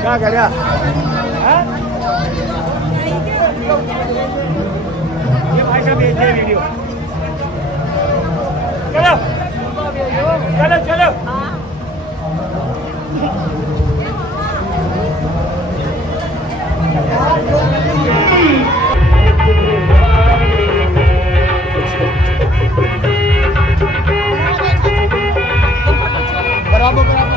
क्या कर रहा? ये भाई साहब भेज दिया वीडियो। चलो चलो चलो। बराबर बराबर।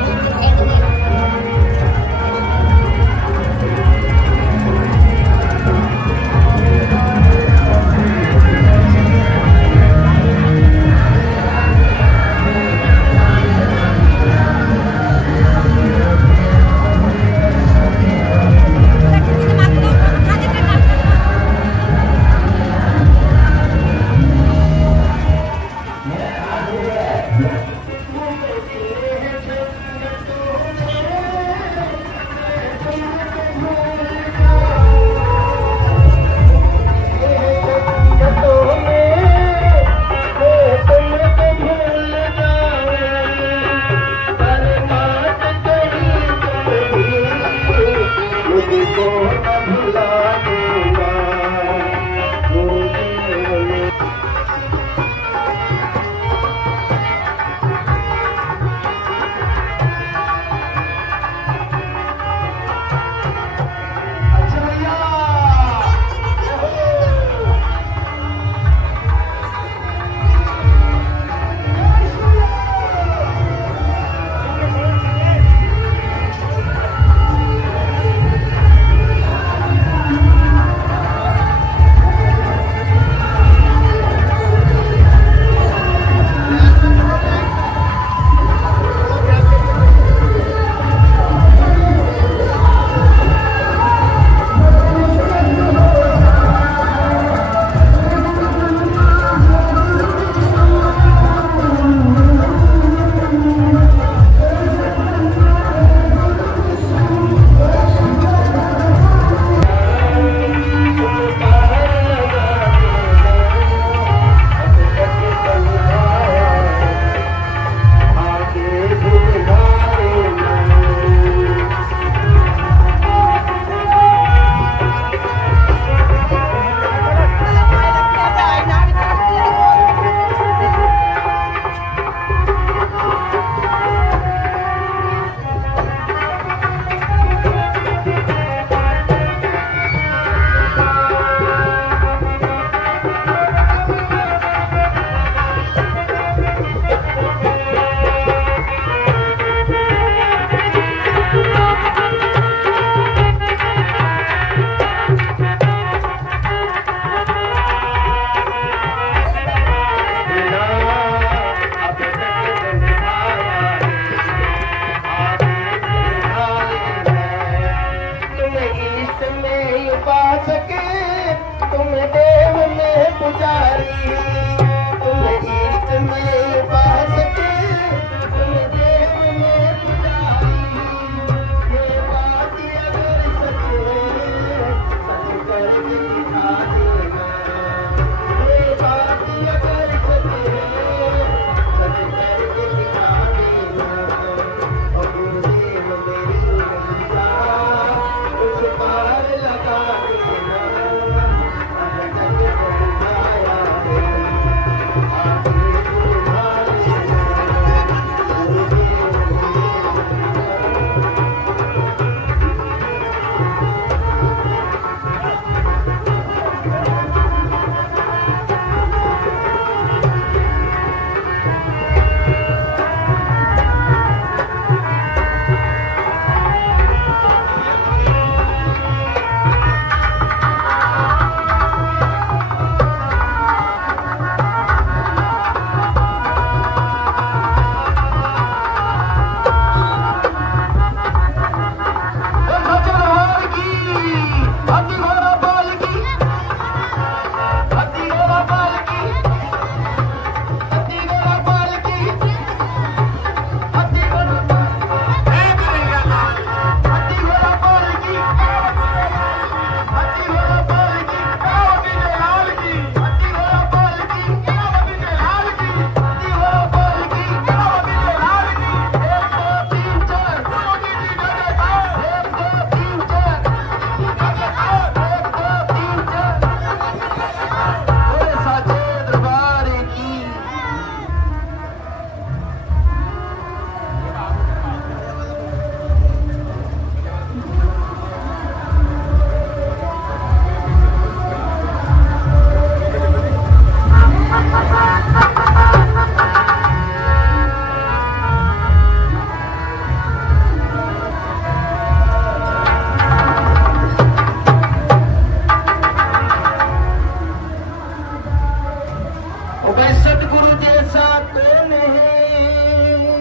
सतगुरु जैसा तो नहीं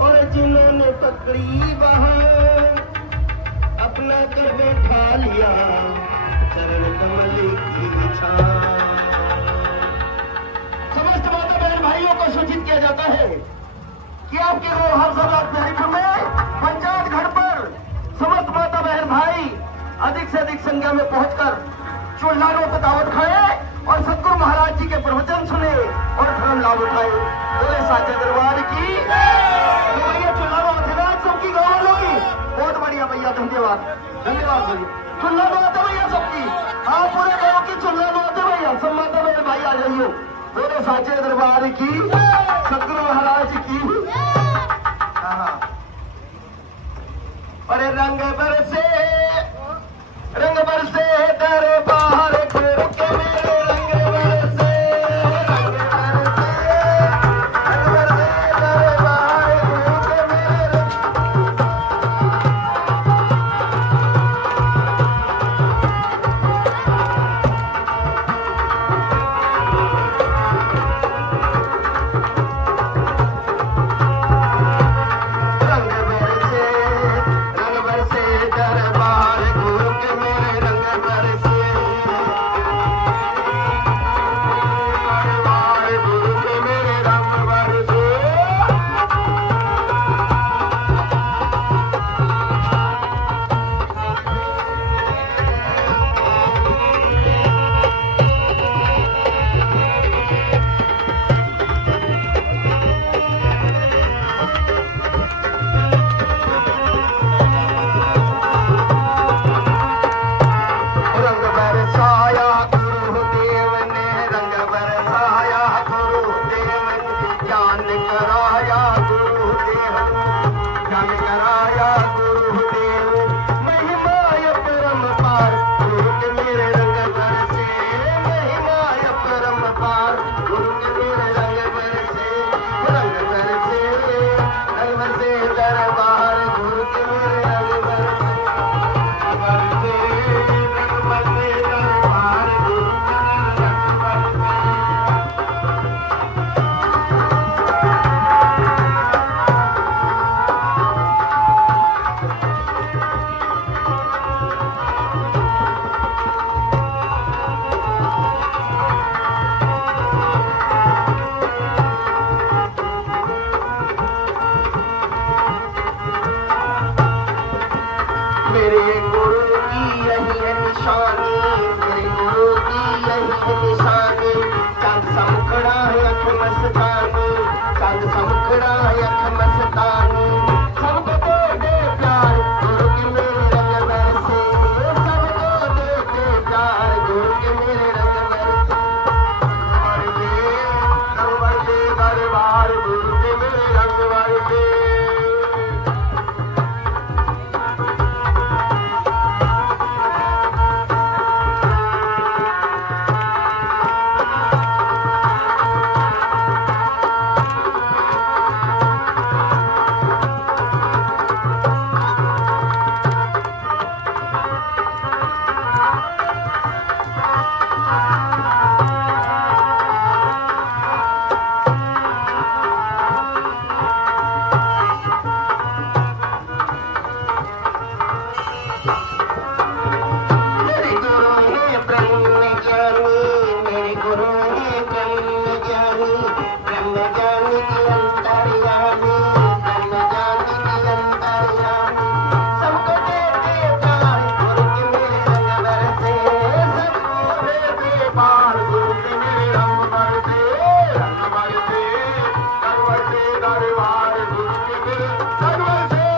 और जिन्होंने पकड़ी वहां अपना कर बैठा लिया चरण कमल की छां। समस्त माता बहन भाइयों को सूचित किया जाता है कि आपके रोज हर समाज हरिपुर में पंचायत घाट पर समस्त माता बहन भाई अधिक से अधिक संख्या में पहुंचकर चूल्हारों को दावत खाए और सतगुरु महाराज जी के प्रवचन सुने और धर्म लाभ उठाए। बोले साचे दरबार की भैया चुल्हारों अधिराज सबकी गाँव वालों की बहुत बढ़िया भैया, धन्यवाद धन्यवाद भैया। चुल्हारों आते भैया सबकी, हाँ पूरे गाँव की चुल्हारों आते भैया, सब माता मेरे भाई आ जाइयो। बोले साचे दरबार की सतगुरु महाराज की। अरे रंग बरसे दरबार के मेरे रंग बरसे दरबार के मेरे। रंग बरसे दरबार गुरु के मेरे रंग बरसे दरबार गुरु के मेरे रंग बरसे। रंग बरसाया गुरुदेव ने, रंग बरसाया गुरुदेव ने, ज्ञान कराया गुरुदेव, ज्ञान कराया गुरुदेव, महिमाय परम पार गुरु के मेरे रंग बरसे, महिमाय परम पार गुरु के मेरे रंग बरसे। रंग बरसे दरबार गुरु के मेरे रंग बरसे। मेरे गुरु की यही है निशानी, मेरे गुरु की यही है निशानी, चांद समखड़ा है अख मस्तानी, चांद समखड़ा है अख मस्तानी, सबको दे दे प्यार गुरु के मेरे रंग बरसे, सबको दे दे प्यार गुरु के मेरे रंग बरसे। दरबार गुरु के मेरे रंग बरसे। मेरे गुरु ने ब्रह्म ज्ञानी, मेरे गुरु ने ब्रह्म ज्ञानी, ब्रह्म ज्ञानी की अंतर्यामी, ब्रह्म ज्ञानी की अंतर्यामी, सबको देते प्यार गुरु के मेरे रंग बरसे, सबको देते प्यार गुरु के मेरे रंग बरसे। रंग बरसे दरबार गुरु के मेरे रंग बरसे।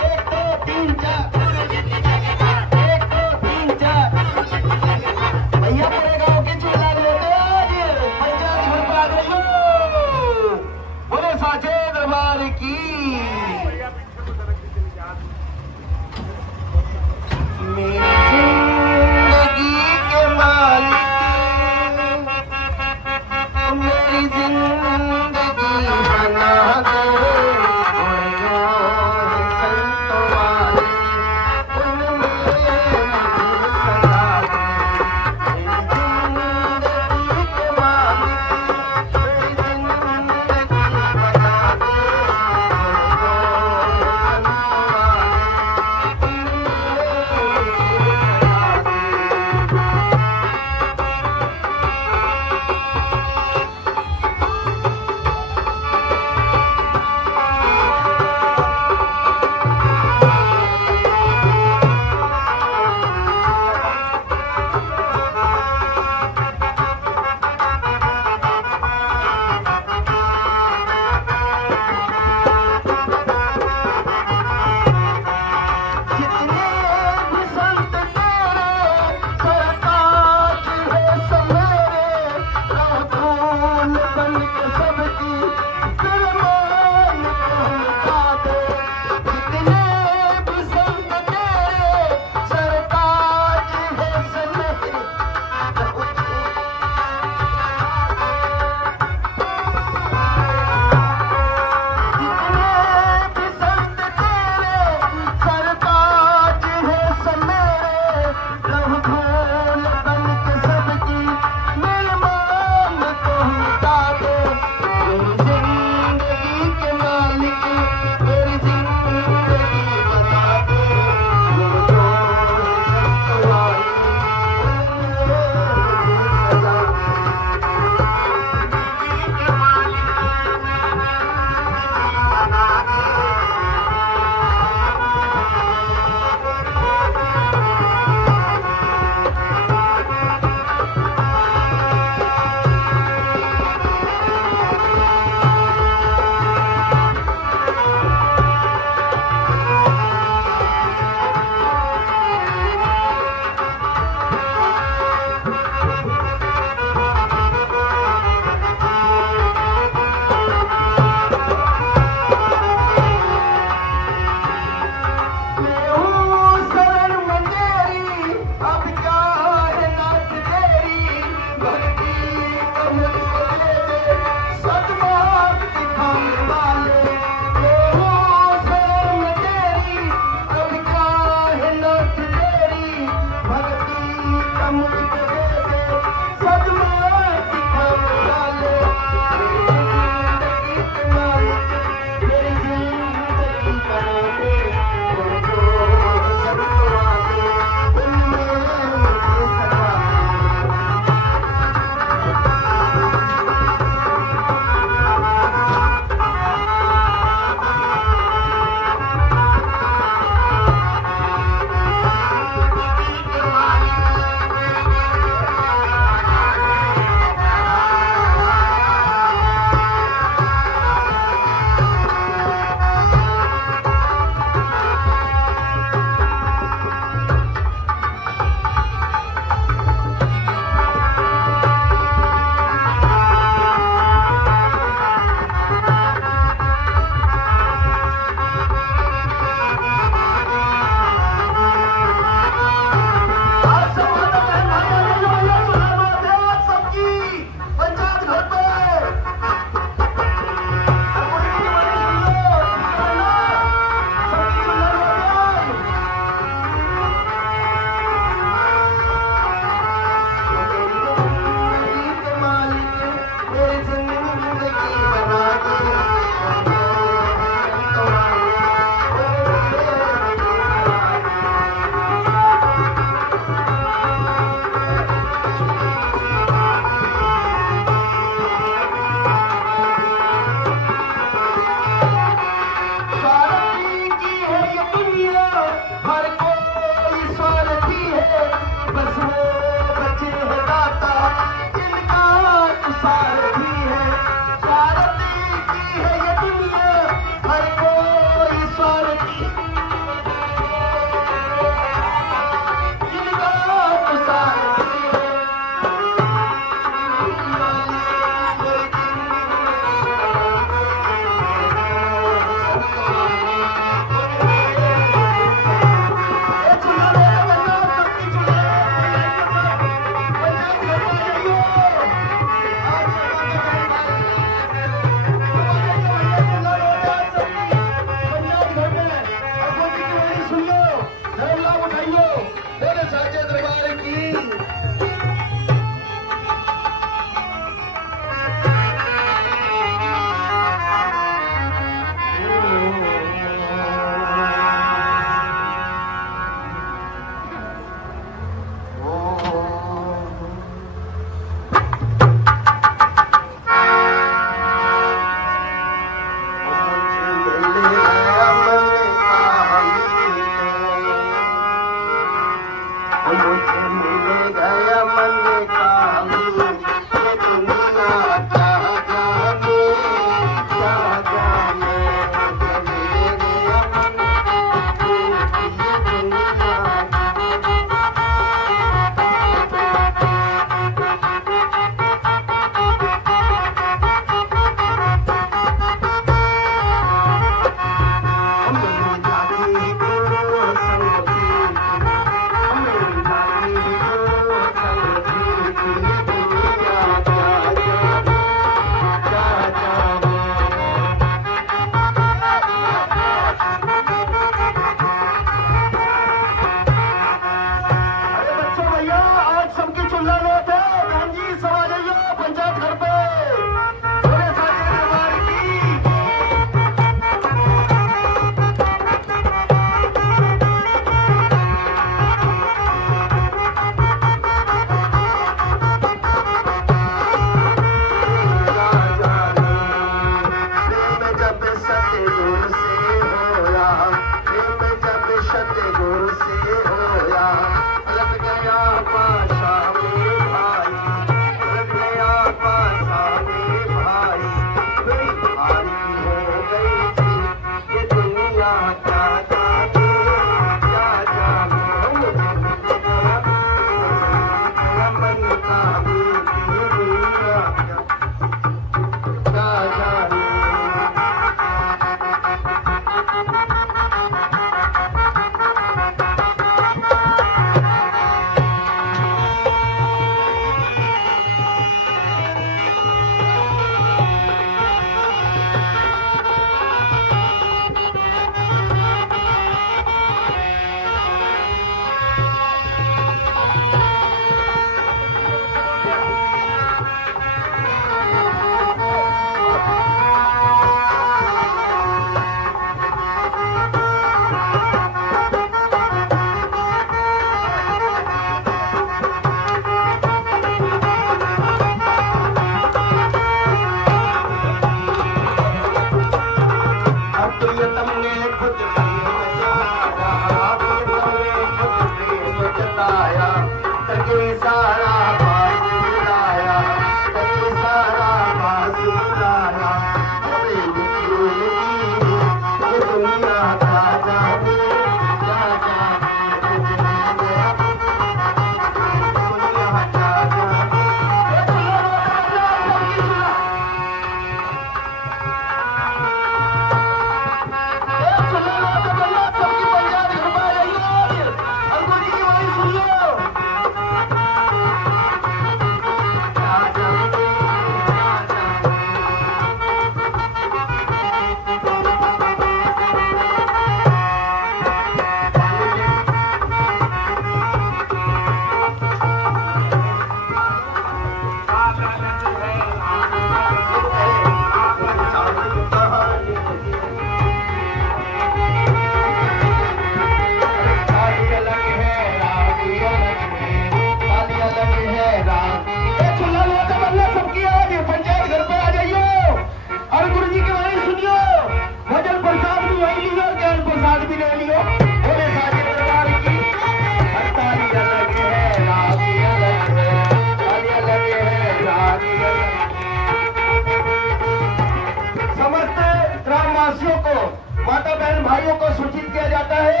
वासियों को, माता बहन भाइयों को सूचित किया जाता है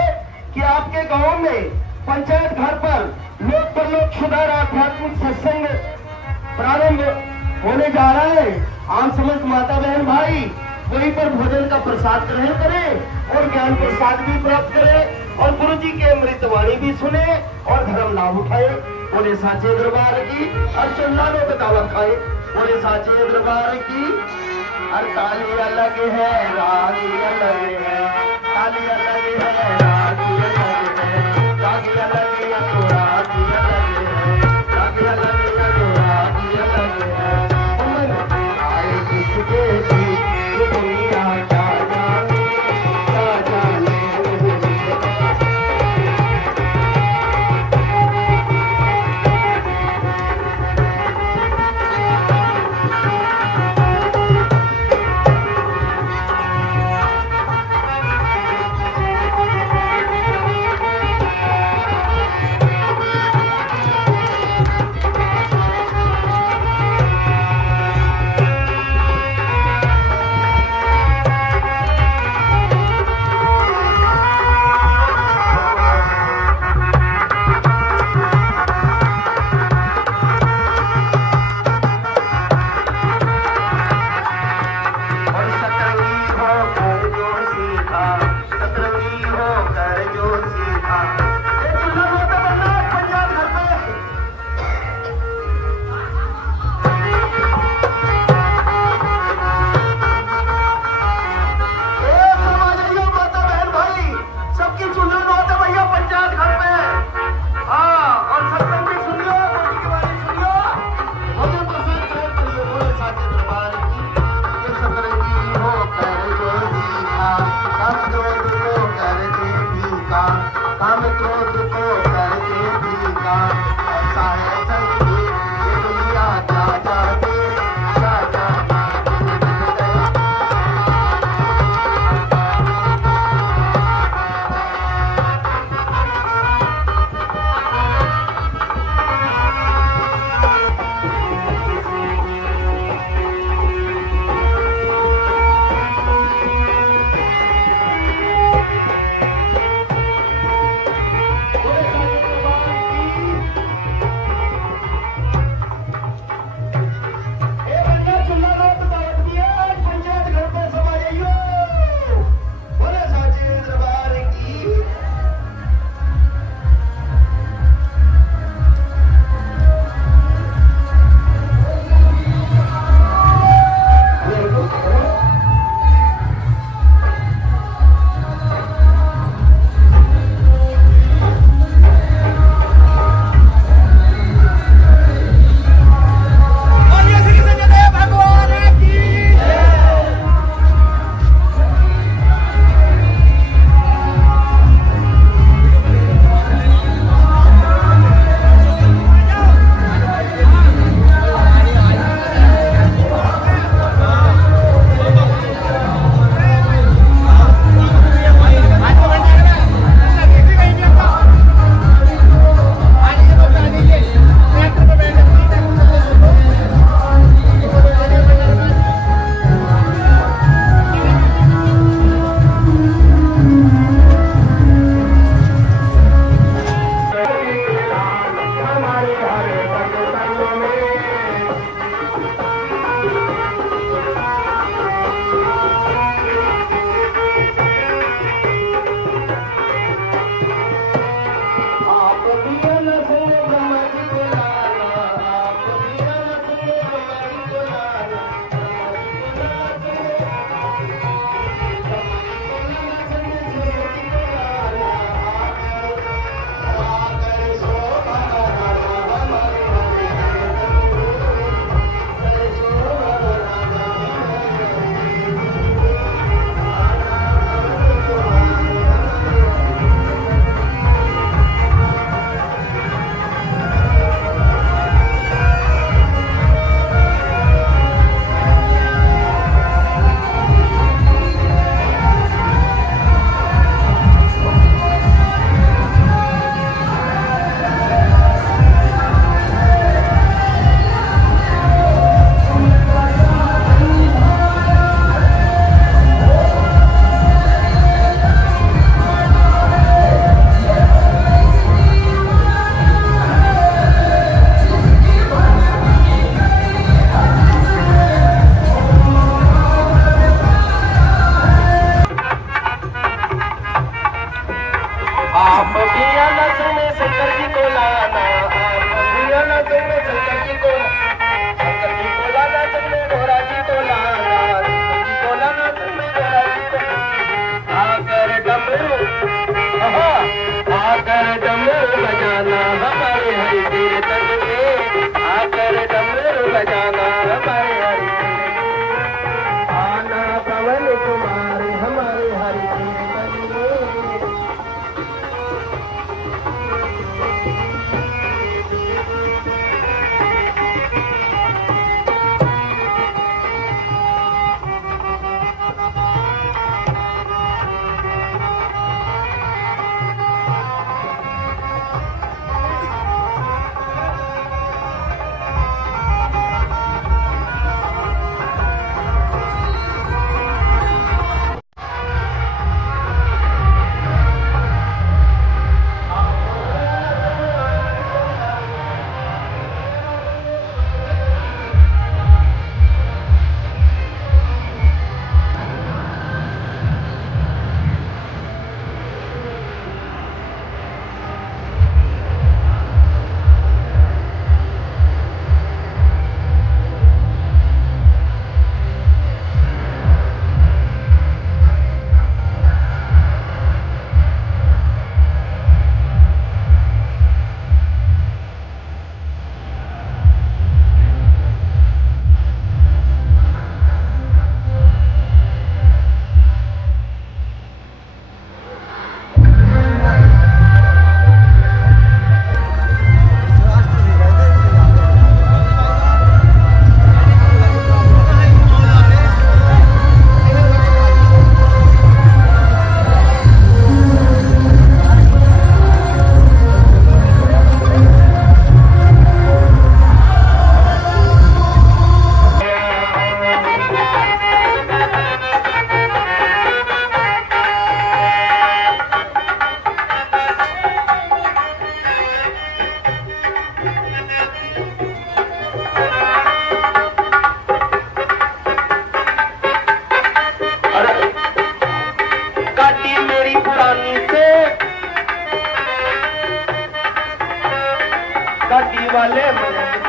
कि आपके गांव में पंचायत घर पर लोक परलोक सुधार आध्यात्मिक सत्संग प्रारंभ होने जा रहा है। आप समस्त माता बहन भाई वहीं पर भोजन का प्रसाद ग्रहण करें और ज्ञान प्रसाद भी प्राप्त करें और गुरु जी के अमृतवाणी भी सुने और धर्म लाभ उठाए। बोले साचे दरबार की अर्चन लालो का दावत खाए। बोले साचे दरबार की हर तालियां लगे है, रागियां लगे है, तालियां लगे है, रागियां लगे है, रागियां लगे है तो रागियां लगे है, रागियां लगे है तो रागियां लगे है। आए किसके भी दुनिया क्या जाने, क्या जाने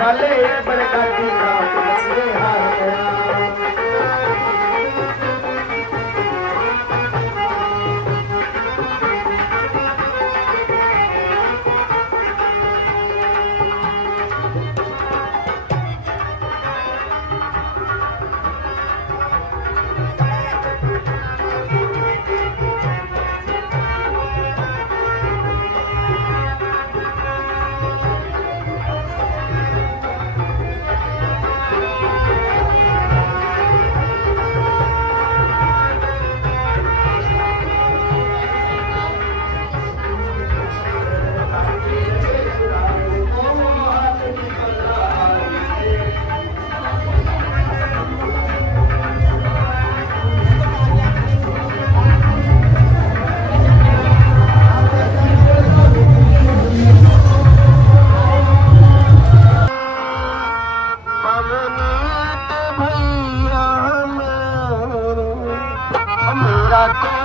भले बड़का की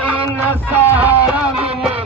कोई न सहारा मिले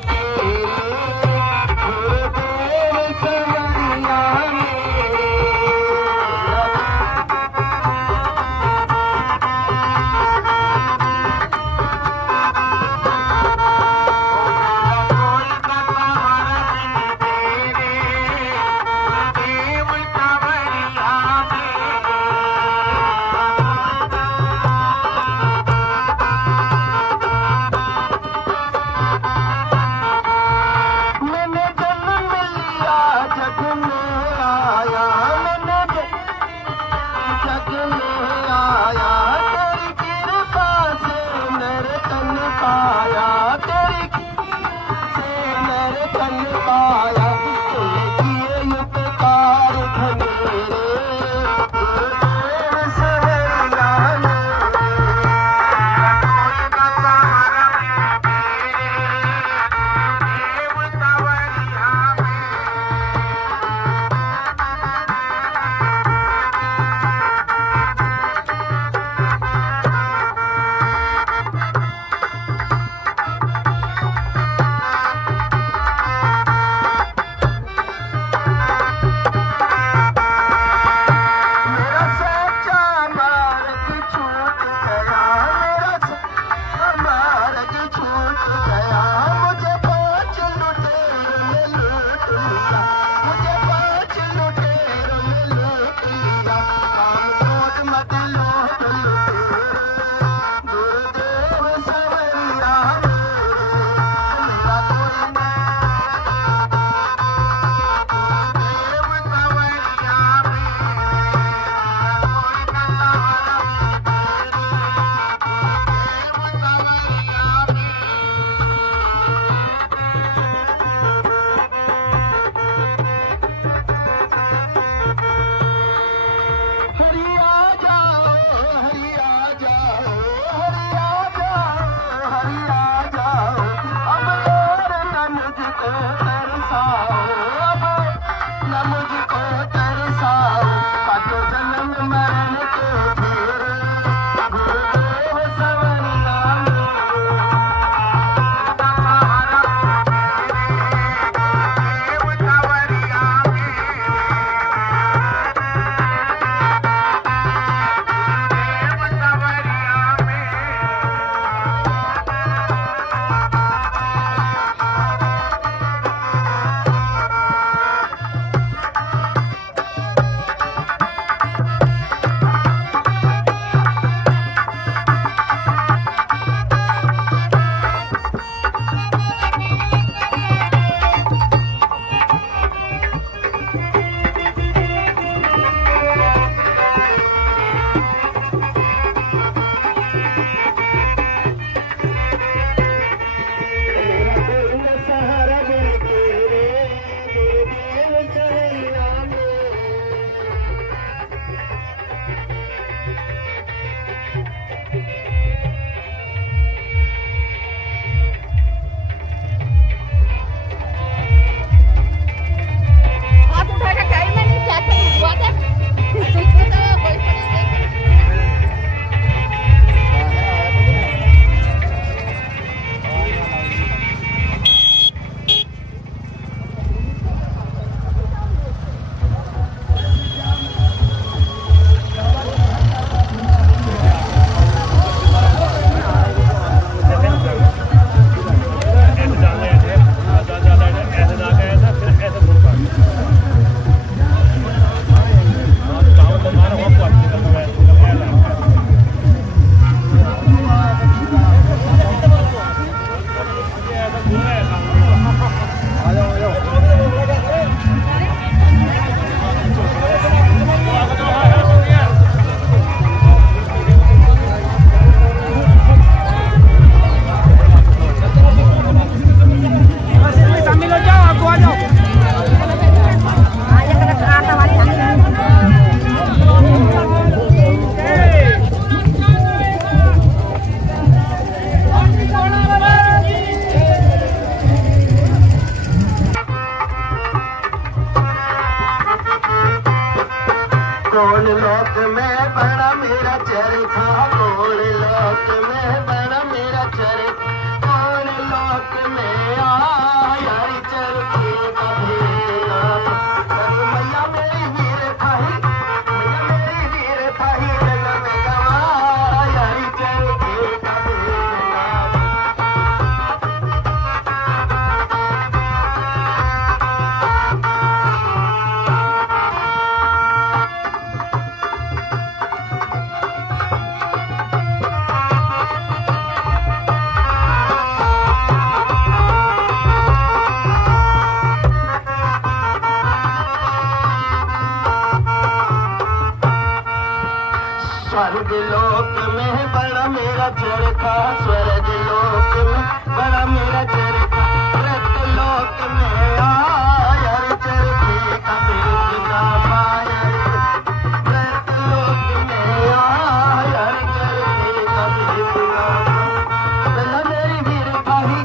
स्वर्ग लोक में बड़ा मेरा चरखा, स्वर्ग लोक में बड़ा मेरा चरखा, रत लोक में आया चरखे का बेचना पाया, रत लोक में आया चरखे का बेचना। न मेरी वीर खाही,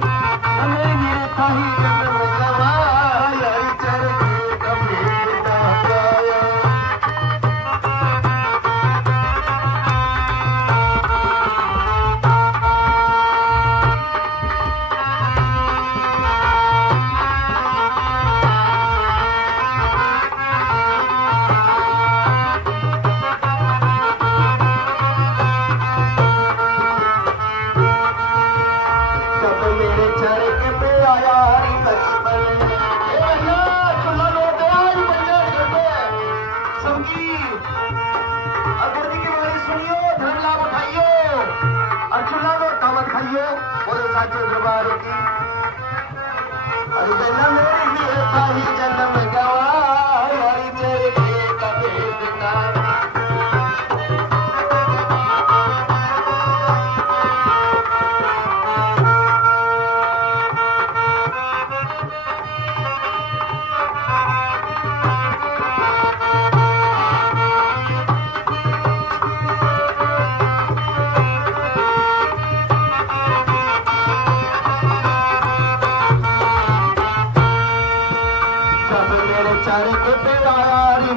न मेरी वीर खाही जन्म गवाया चरखे का बेचना पाया।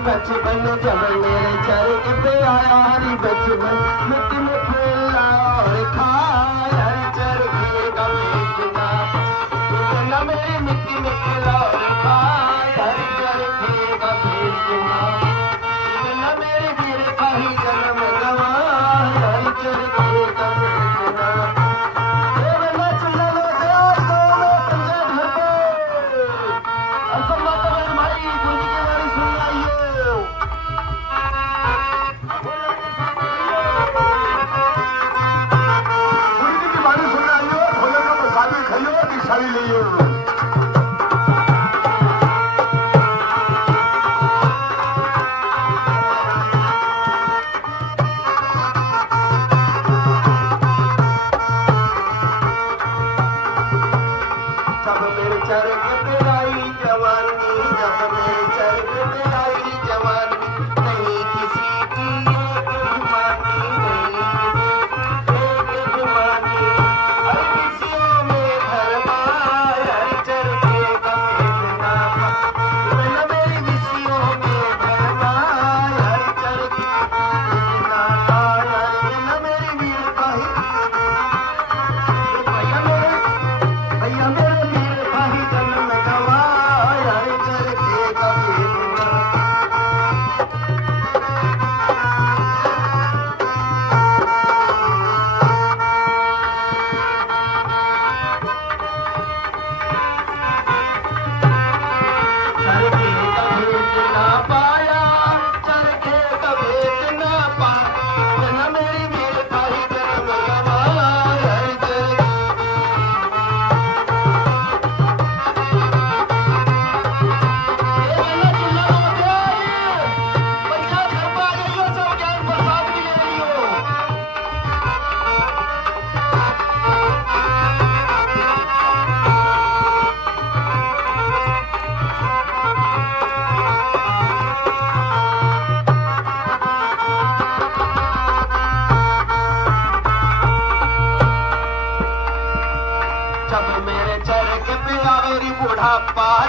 बचपन जब मेरे चरखे पे आया हरी बचपन, मिट्टी में खेला और खाया चरखे का बेचना, न मेरी मिट्टी में खेला और खाया चरखे का बेचना, न मेरी वीर खाही जन्म गवाया चरखे का बेचना।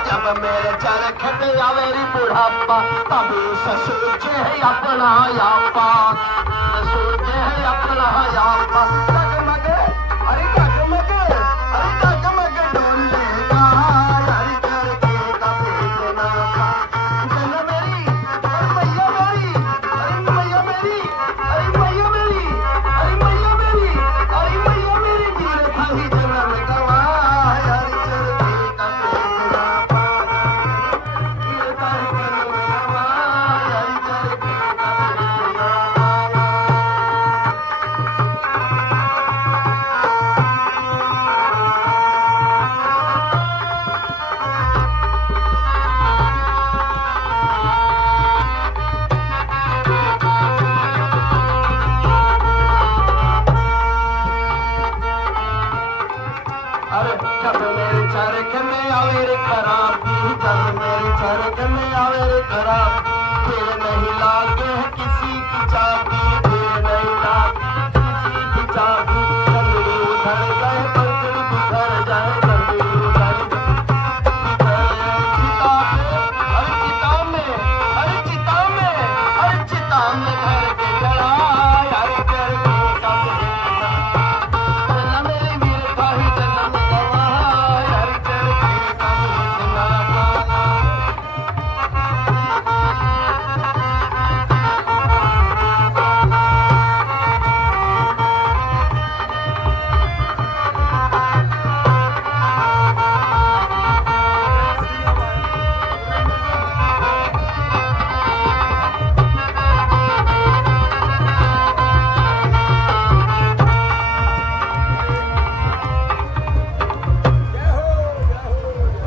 जब मेरे चरखे पे आवेरी बुढ़ापा, तभी सोचे है अपना यापा, सोचे है अपना यापा। डगमगे अरे डगमगे अरे डगमगे डोले का हरी चरखे का बेचना का। जन मेरी अरे मैया मेरी, अरे मैया मेरी, अरे मैया मेरी, अरे मैया मेरी, अरे मैया मेरी वीर खाही जन्म गवाया हरी चरखे का बेचना। अरे जब मेरे चरख में आवे रे खराबी, जब मेरे चरख में आवे रे खराबी, फिर नहीं लागे किसी की चाबी, फिर नहीं लागे किसी की चाबी। कंगड़ी उधर जाए पंखड़ी बिखर जाए, कंगड़ी उधर चिता में, अरे चिता में, अरे चिता में घर के जला, यार घर के सब मेरी वीर का ही जन्म गवा, यार घर के सब जिंदा गाना।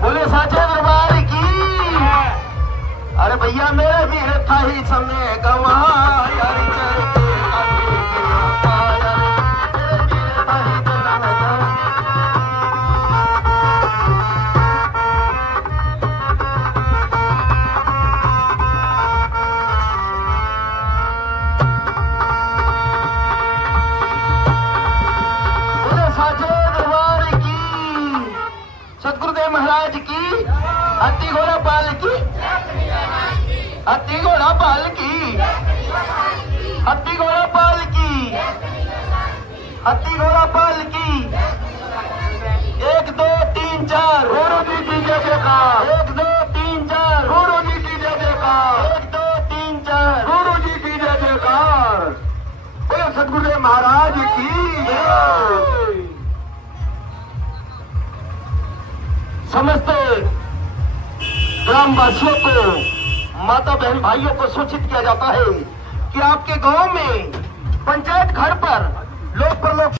बोले साचे दरबार की। अरे भैया मेरे वीर था ही समय गवा, यार चर के काफी गिरा, यार मेरे वीर था ही जन्म गवा। बोले साचे दरबार की, सतगुरुदेव महाराज की, हाथी घोड़ा पाल की, हाथी घोड़ा पाल की, हाथी घोड़ा पाल की, हाथी घोड़ा पाल की। 1 2 3 4 गुरु जी की जय जयकार, 1 2 3 4 गुरु जी की जय जयकार, 1 2 3 4 गुरु जी की जय जयकार। बोले सतगुरुदेव महाराज की जय। समस्त ग्रामवासियों को, माता बहन भाइयों को सूचित किया जाता है कि आपके गांव में पंचायत घर पर लोक प्रलोक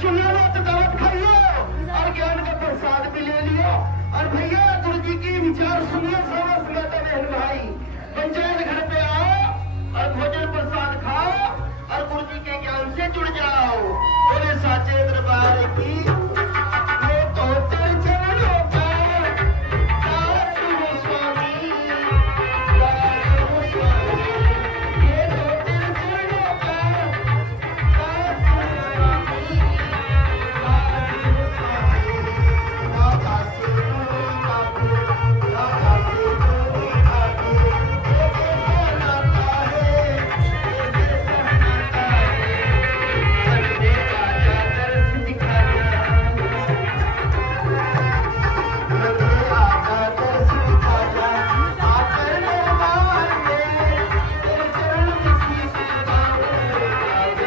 चुनिया तो दावत खाइयो और ज्ञान का प्रसाद भी ले लियो। और भैया गुरु जी की विचार सुनिए समस्त माता बहन भाई, पंचायत घर पे आओ और भोजन प्रसाद खाओ और गुरु जी के ज्ञान से जुड़ जाओ। बोले साचे दरबार की ये तो तेरे चरणों का दास हूँ स्वामी, दास हूँ स्वामी, ये तो तेरे चरणों का दास हूँ स्वामी, दास हूँ स्वामी, दादा से दूरी काटू, दादा से दूरी काटू, ये कैसा नाता है, ये कैसा नाता है, बंदे आजा दर्श दिखा जा, बंदे आजा दर्श दिखा जा, आकर दरबार में तेरे चरण में शीश झुकाऊं, आकर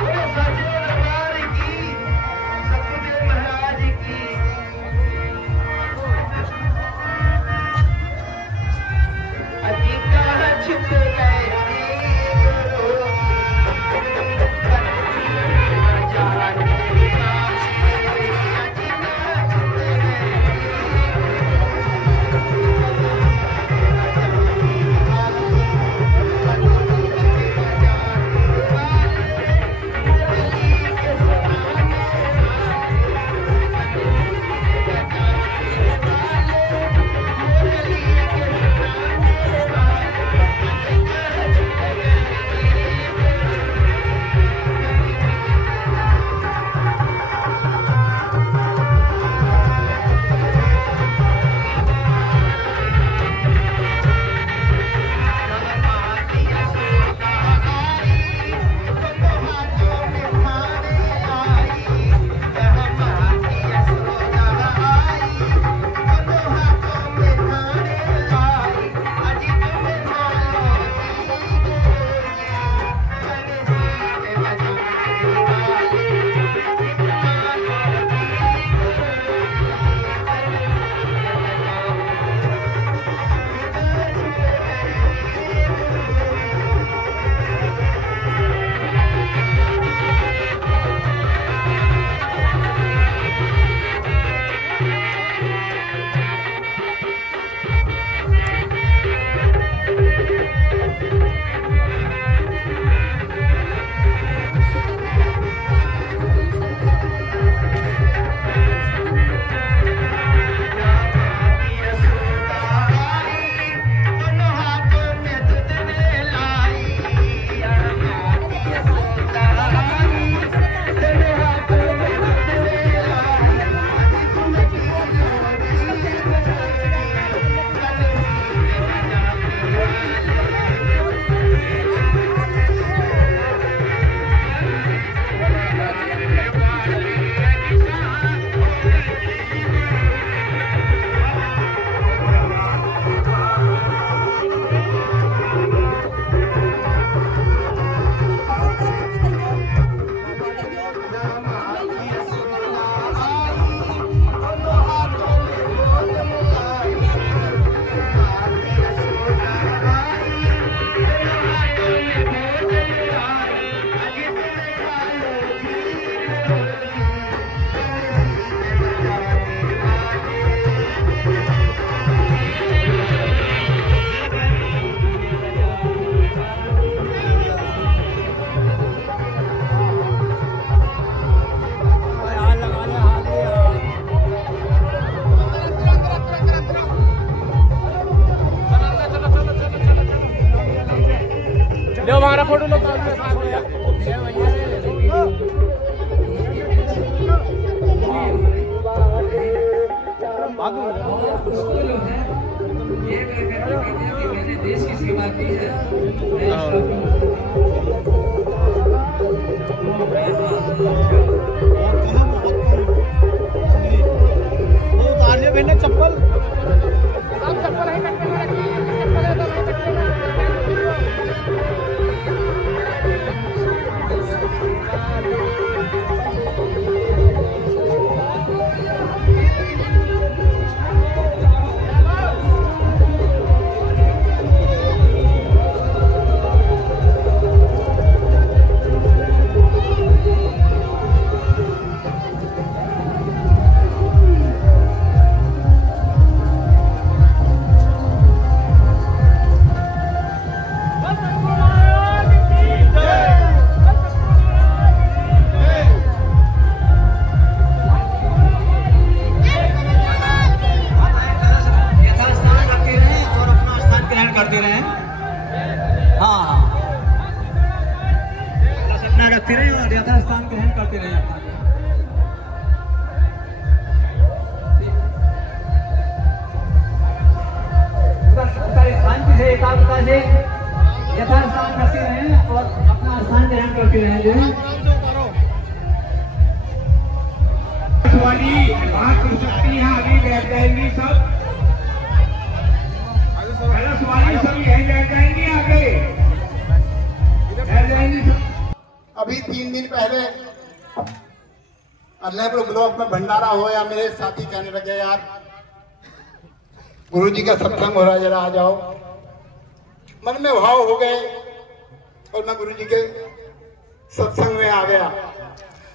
बोलो साचे दरबार की, सतगुरु महाराज की। अधिका छुप गए गुरु जान लो हमारा फोटो लो। भागो मैंने देश की सेवा की है। मैंने चप्पल चप्पल है कट्टे में रखी है, चप्पल है तो नहीं कट्टे में करते रहे। हाँ अपना रखते रहे और यथास्थान ग्रहण करते रहे। शांति से एकाग्रता से यथास्थान करते रहे और अपना स्थान ग्रहण करते रहे। शक्ति यहाँ अभी बैठ जाएंगी, सब सवारी सब यहीं बैठ जाएंगी, आगे बैठ जाएंगी। अभी 3 दिन पहले अल्लाहपुर ब्लॉक में भंडारा हुआ। मेरे साथी कहने लगे यार गुरुजी का सत्संग हो रहा है, जरा आ जाओ। मन में भाव हो गए और मैं गुरुजी के सत्संग में आ गया।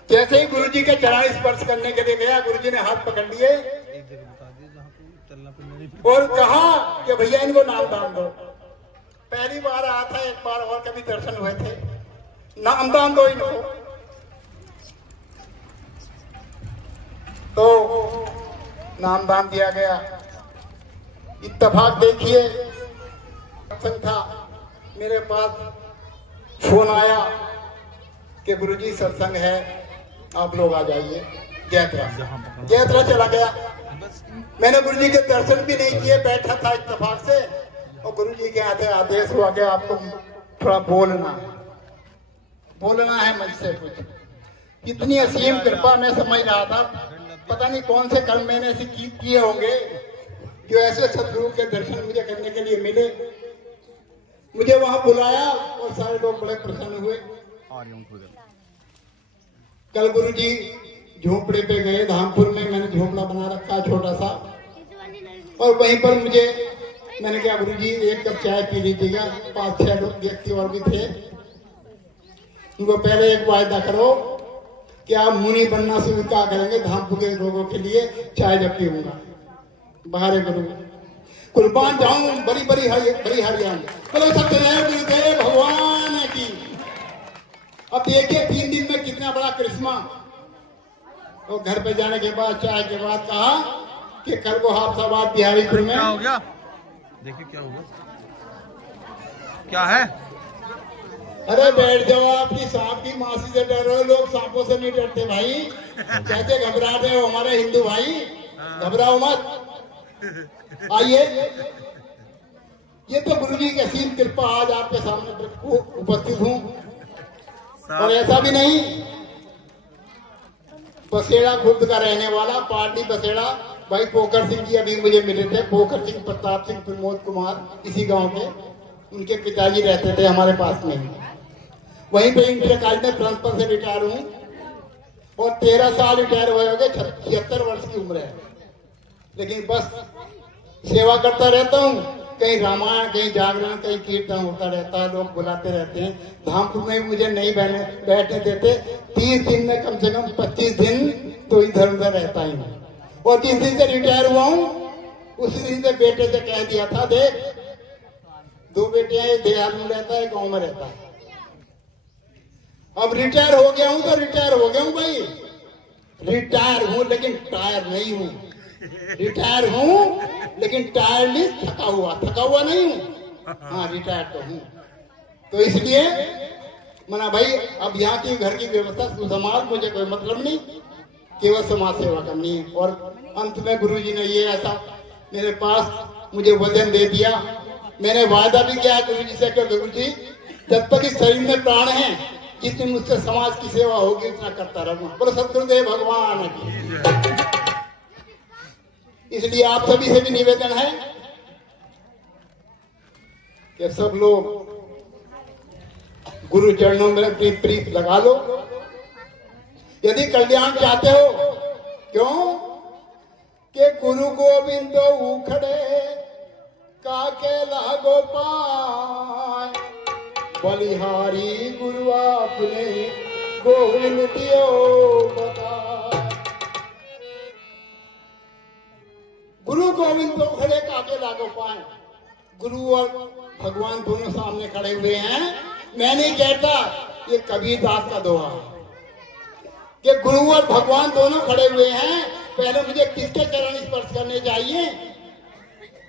जैसे ही गुरुजी के चरण स्पर्श करने के लिए गया, गुरुजी ने हाथ पकड़ लिए और कहा कि भैया इनको नाम दान दो। पहली बार आया था, एक बार और कभी दर्शन हुए थे, नाम दान दो इनको। तो नाम दान दिया गया। इत्तेफाक देखिए सत्संग था, मेरे पास फोन आया कि गुरुजी सत्संग है, आप लोग आ जाइए। जयत्रा चला गया। मैंने गुरुजी के दर्शन भी नहीं किए, बैठा था इत्तेफाक से और गुरुजी के आते आदेश हुआ कि आपको थोड़ा बोलना है मुझसे कुछ। इतनी असीम कृपा मैं समझ रहा था, पता नहीं कौन से कर्म मैंने ऐसे किए होंगे जो ऐसे सदगुरु के दर्शन मुझे करने के लिए मिले। मुझे वहां बुलाया और सारे लोग बड़े प्रसन्न हुए। कल गुरुजी झोपड़े पे गए, धामपुर में मैंने झोपड़ा बना रखा छोटा सा, और वहीं पर मैंने कहा गुरुजी एक कप चाय पी लीजिएगा। 5-6 व्यक्ति और भी थे। उनको पहले एक वायदा करो कि आप मुनि बनना से क्या करेंगे, धामपुर के लोगों के लिए चाय जब पीऊंगा। बाहर गुरु कुर्बान जाऊं, बड़ी हरियाणा बोलो सत्यनारायण गुरुदेव भगवान की। अब देखिए 3 दिन में कितना बड़ा करिश्मा। और घर पे जाने के बाद, चाय के बाद कहा कि कल को हाफसाबाद बिहारीपुर में क्या हो गया, देखिए क्या हो गया, क्या है। अरे बैठ जाओ, आपकी सांप की मासी से डर रहे हो, लोग सांपों से नहीं डरते भाई। कैसे घबरा रहे हो हमारे हिंदू भाई, घबराओ मत, आइए। ये तो गुरुजी की असीम कृपा, आज आपके सामने उपस्थित हूँ। और ऐसा भी नहीं, बसेड़ा खुद का रहने वाला पार्टी बसेड़ा भाई पोखर सिंह जी अभी मुझे मिले थे। पोखर सिंह, प्रताप सिंह, प्रमोद कुमार, इसी गांव के उनके पिताजी रहते थे हमारे पास में। वहीं पे इंटर कॉलेज में प्रिंसिपल से रिटायर हूँ और 13 साल रिटायर हुए हो गए। 76 वर्ष की उम्र है, लेकिन बस सेवा करता रहता हूँ। कहीं रामायण, कहीं जागरण, कहीं कीर्तन होता रहता है, लोग बुलाते रहते हैं। धामपुर में भी मुझे नहीं बैठने देते। 30 दिन में कम से कम 25 दिन तो इधर उधर रहता ही हूँ। और जिस दिन से रिटायर हुआ हूँ उसी दिन से बेटे से कह दिया था, देख 2 बेटे हैं, देहात में रहता है, गाँव में रहता है। अब रिटायर हो गया हूँ तो रिटायर हो गया हूँ भाई, रिटायर हूँ लेकिन टायर नहीं हूँ। रिटायर हूँ लेकिन टायरलेस, थका हुआ नहीं हूँ। हाँ रिटायर तो हूँ। तो इसलिए मना भाई अब यहाँ की घर की व्यवस्था सुसमाज, मुझे कोई मतलब नहीं, केवल समाज सेवा करनी है। और अंत में गुरुजी ने ये ऐसा मेरे पास मुझे वजन दे दिया। मैंने वादा भी किया गुरु जी से, गुरु जी जब तक इस शरीर में प्राण है, जितनी मुझसे समाज की सेवा होगी उतना करता रहूंगा। बोलो सतगुरुदेव भगवान की। इसलिए आप सभी से भी निवेदन है कि सब लोग गुरु चरणों में अपनी प्रीत लगा लो। यदि कल्याण चाहते हो, क्यों कि गुरु गोविंद उखड़े काके लागो पाए, बलिहारी गुरु आपने गोविंद दियो बताए। गुरु गोविंद उखड़े काके लागो पाए। गुरु और भगवान दोनों सामने खड़े हुए हैं। मैं नहीं कहता, ये कबीर दास का दोहा कि गुरु और भगवान दोनों खड़े हुए हैं, पहले मुझे किसके चरण स्पर्श करने चाहिए?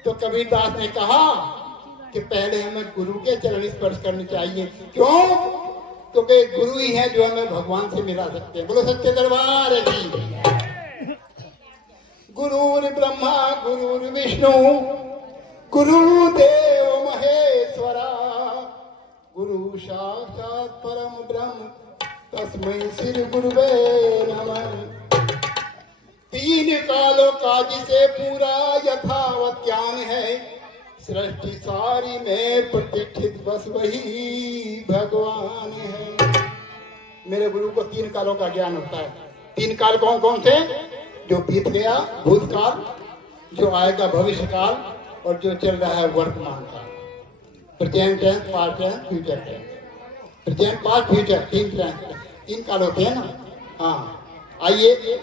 तो कबीर दास ने कहा कि पहले हमें गुरु के चरण स्पर्श करने चाहिए। क्यों? क्योंकि गुरु ही है जो हमें भगवान से मिला सकते हैं। बोलो सच्चे दरबार की। गुरुर ब्रह्मा गुरुर विष्णु गुरुदेव महेश्वरा, गुरु साक्षात परम ब्रह्म तस्मै श्री गुरुवे नमः। तीन कालों का जिसे पूरा यथावत ज्ञान है, सृष्टि सारी में प्रतिष्ठित बस वही भगवान है। मेरे गुरु को तीन कालों का ज्ञान होता है। तीन काल कौन कौन से? जो बीत गया भूतकाल, जो आएगा भविष्य काल, और जो चल रहा है वर्तमान काल। Present tense, past tense, future tense. Present, past, future, तीन काल होते हैं ना। हाँ, आइए,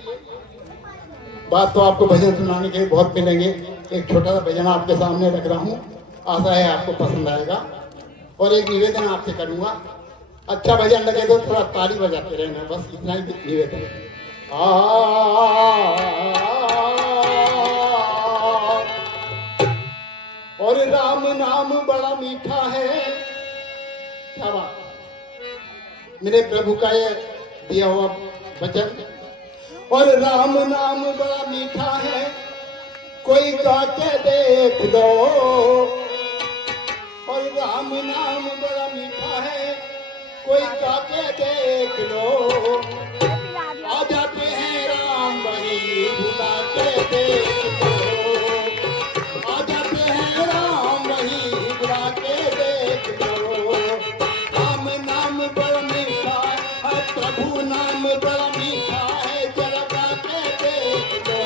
बात तो आपको भजन सुनाने के लिए बहुत मिलेंगे। एक छोटा सा भजन आपके सामने रख रहा हूँ, आशा है आपको पसंद आएगा। और एक निवेदन आपसे करूंगा, अच्छा भजन लगे तो थोड़ा ताली बजाते रहना, बस इतना ही निवेदन। और राम नाम बड़ा मीठा है। क्या बात, मेरे प्रभु का ये दिया हुआ वचन। और राम नाम बड़ा मीठा है, कोई गा के देख दो। और राम नाम बड़ा मीठा है, कोई गा के देख लो। आ जाते हैं राम वही भुला के देख लो। आ जाते हैं राम वही भुला के देख लो। राम नाम बड़ा मीठा है, प्रभु नाम बड़ा मीठा है, जरा गा के देख लो।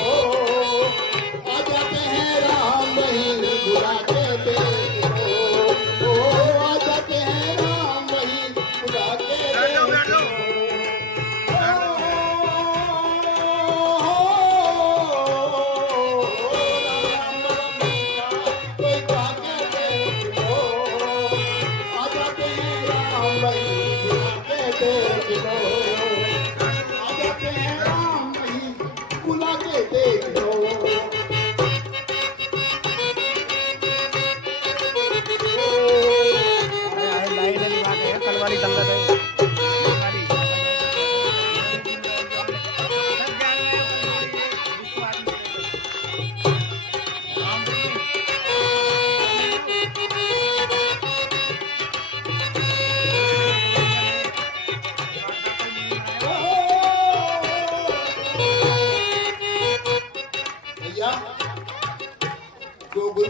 आ जाते हैं राम वही भुला के देख लो। आ जाते हैं राम वही भुला के देख लो।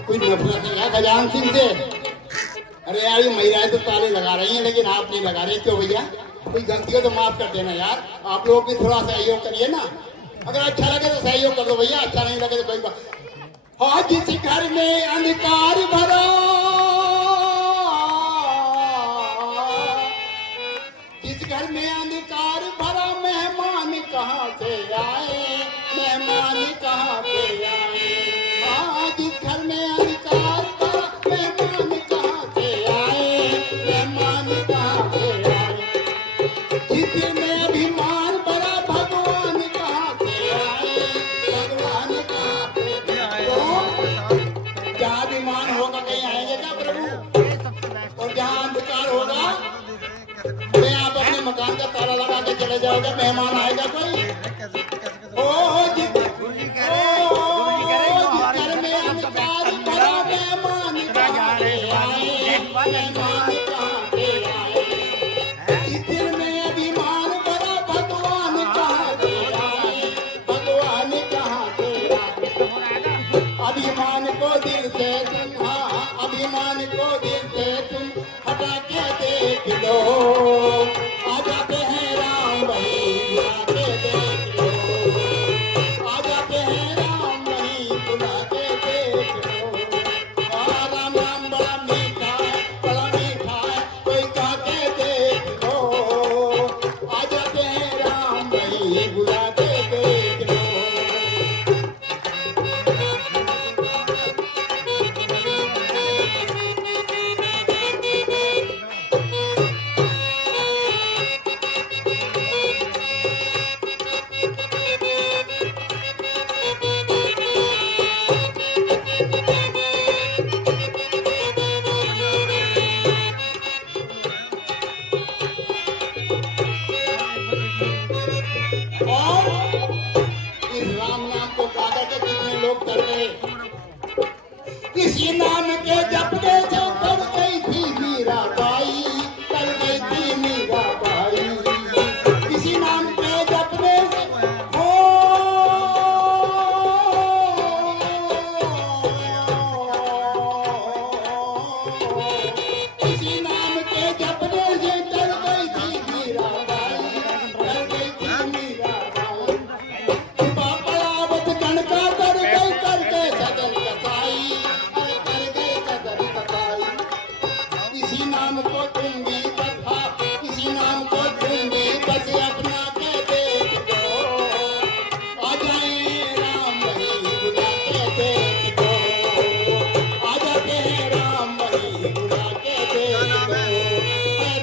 कोई नफरत है खजान सिंह से? अरे यार, ये महिलाएं तो ताले लगा रही हैं, लेकिन आप नहीं लगा रहे। क्यों भैया? कोई गलती हो तो माफ कर देना यार। आप लोग भी थोड़ा सहयोग करिए ना। अगर अच्छा लगे तो सहयोग कर दो भैया, अच्छा नहीं लगे तो कोई बात। हाँ, जिस घर में अंधकार भरा, जिस घर में अंधकार भरा, मेहमान कहाँ से आए, मेहमान कहाँ से आए। हाँ, जिस घर में अंधकार भरा, मेहमान कहाँ से आए, मेहमान कहाँ से आए। जिस दिल में अभिमान भरा, भगवान कहाँ से आए, भगवान कहाँ से आए। तो जहाँ अभिमान होगा कहीं आएंगे क्या प्रभु? और जहाँ अंधकार होगा, अरे आप अपने मकान का ताला लगा के चले जाओगे, मेहमान आएगा कोई? ओ जिस घर में मेहमान कहाँ से आए, इस दिल में अभिमान भरा भगवान कहाँ से आए, भगवान कहाँ से आए। अभिमान को दिल से तुम, हाँ अभिमान को दिल से तुम हटा के देख लो, आ जाते हैं राम भाई बुला के देख लो, आ जाते हैं राम भाई बुला के देख लो। राम राम बड़ा मीठा है, कोई कहा के देख लो, आ जाते हैं राम भाई बुला के देख लो। और इस राम नाम को गाकर के कितने लोग कर गए। किसी नाम के जपने से कर गई थी मीरा बाई, कर गई थी मीरा बाई। किसी नाम के जपने से किसी नाम के जपने से कर गई थी मीरा बाई, कर गई थी मीरा बाई। पापड़ावत कनका कर गई करके सदन कसाई, कर गए सदन कसाई। किसी नाम को तुम भी बता, किसी नाम को तुम भी बस अपना के देख लो, आ जाए राम भाई बुला के देख लो, आ जाते हैं राम भाई बुला के देख लो।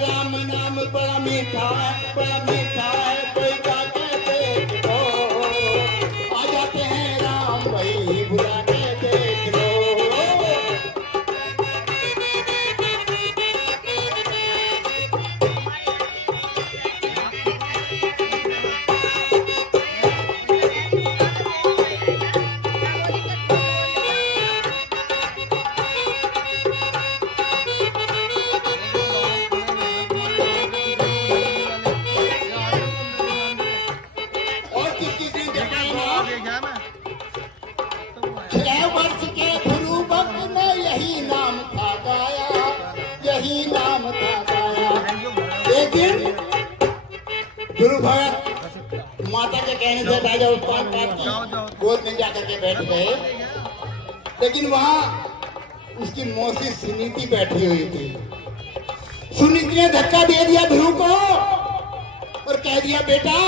राम नाम बड़ा मीठा है, बड़ा मीठा है, कोई गा के देख लो, आ जाते हैं राम भाई बुला के देख लो। और किसी ने देखा ना, 6 वर्ष के ध्रुव भक्त ने यही नाम था गाया, यही नाम था गाया। लेकिन ध्रुव भक्त माता के कहने से राजा उत्पाद की गोद में जाकर के बैठ गए, लेकिन वहां उसकी मौसी सुनीति बैठी हुई थी। सुनीति ने धक्का दे दिया ध्रुव को और कह दिया बेटा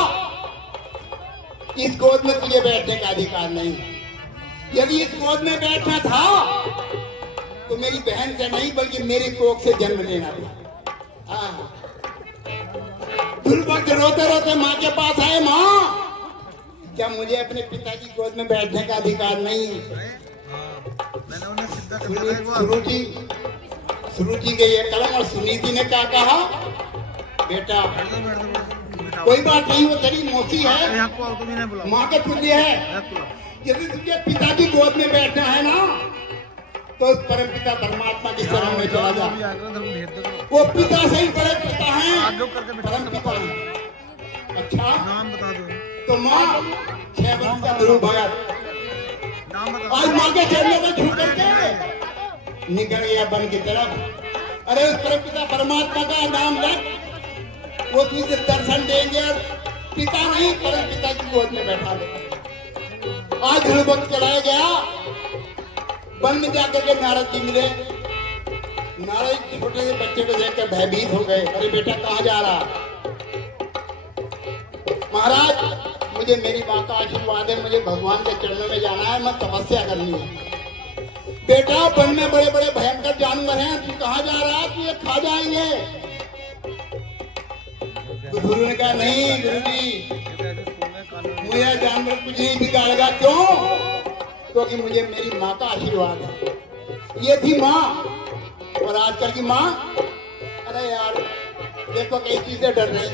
इस गोद में तुझे बैठने का अधिकार नहीं। यदि इस गोद में बैठना था तो मेरी बहन से नहीं बल्कि मेरी कोख से जन्म लेना था। हाँ। ध्रुव भक्त रोते रोते माँ के पास आए, माँ क्या मुझे अपने पिता की गोद में बैठने का अधिकार नहीं? सुरुचि के ये कलम और सुनीति ने क्या कहा, बेटा कोई बात नहीं, वो तेरी मौसी है, माँ के तुल्य है। यदि तुझे पिता की गोद में बैठना है ना तो परम पिता परमात्मा की शरण में चला जा। वो पिता से ही बड़े पिता हैं, परम पिता हैं। अच्छा तो माँ 6 वर्ष का ध्रुव भक्त आज माँ के चरणों में झुक करके निकल गया वन की तरफ। अरे उस परम पिता परमात्मा का नाम रख, वो तुझे दर्शन देंगे और पिता नहीं परम पिता की गोद में बैठा दे। आज ध्रुव भक्त चलाया गया, वन में जाकर के नारद जी मिले। नारद छोटे से बच्चे को देखकर भयभीत हो गए, अरे बेटा कहाँ जा रहा? महाराज मुझे मेरी माँ का आशीर्वाद है, मुझे भगवान के चरणों में जाना है, मैं तपस्या करनी है। बेटा वन में बड़े बड़े भयंकर जानवर हैं, तू कहाँ जा रहा है? तू ये खा जाएंगे। तो गुरु ने कहा नहीं गुरुजी मुझे जानवर कुछ नहीं बिगाड़ेगा। क्यों? क्योंकि मुझे मेरी माँ का आशीर्वाद है। ये थी माँ और आजकल की माँ, अरे यार देखो कई चीजें डर रही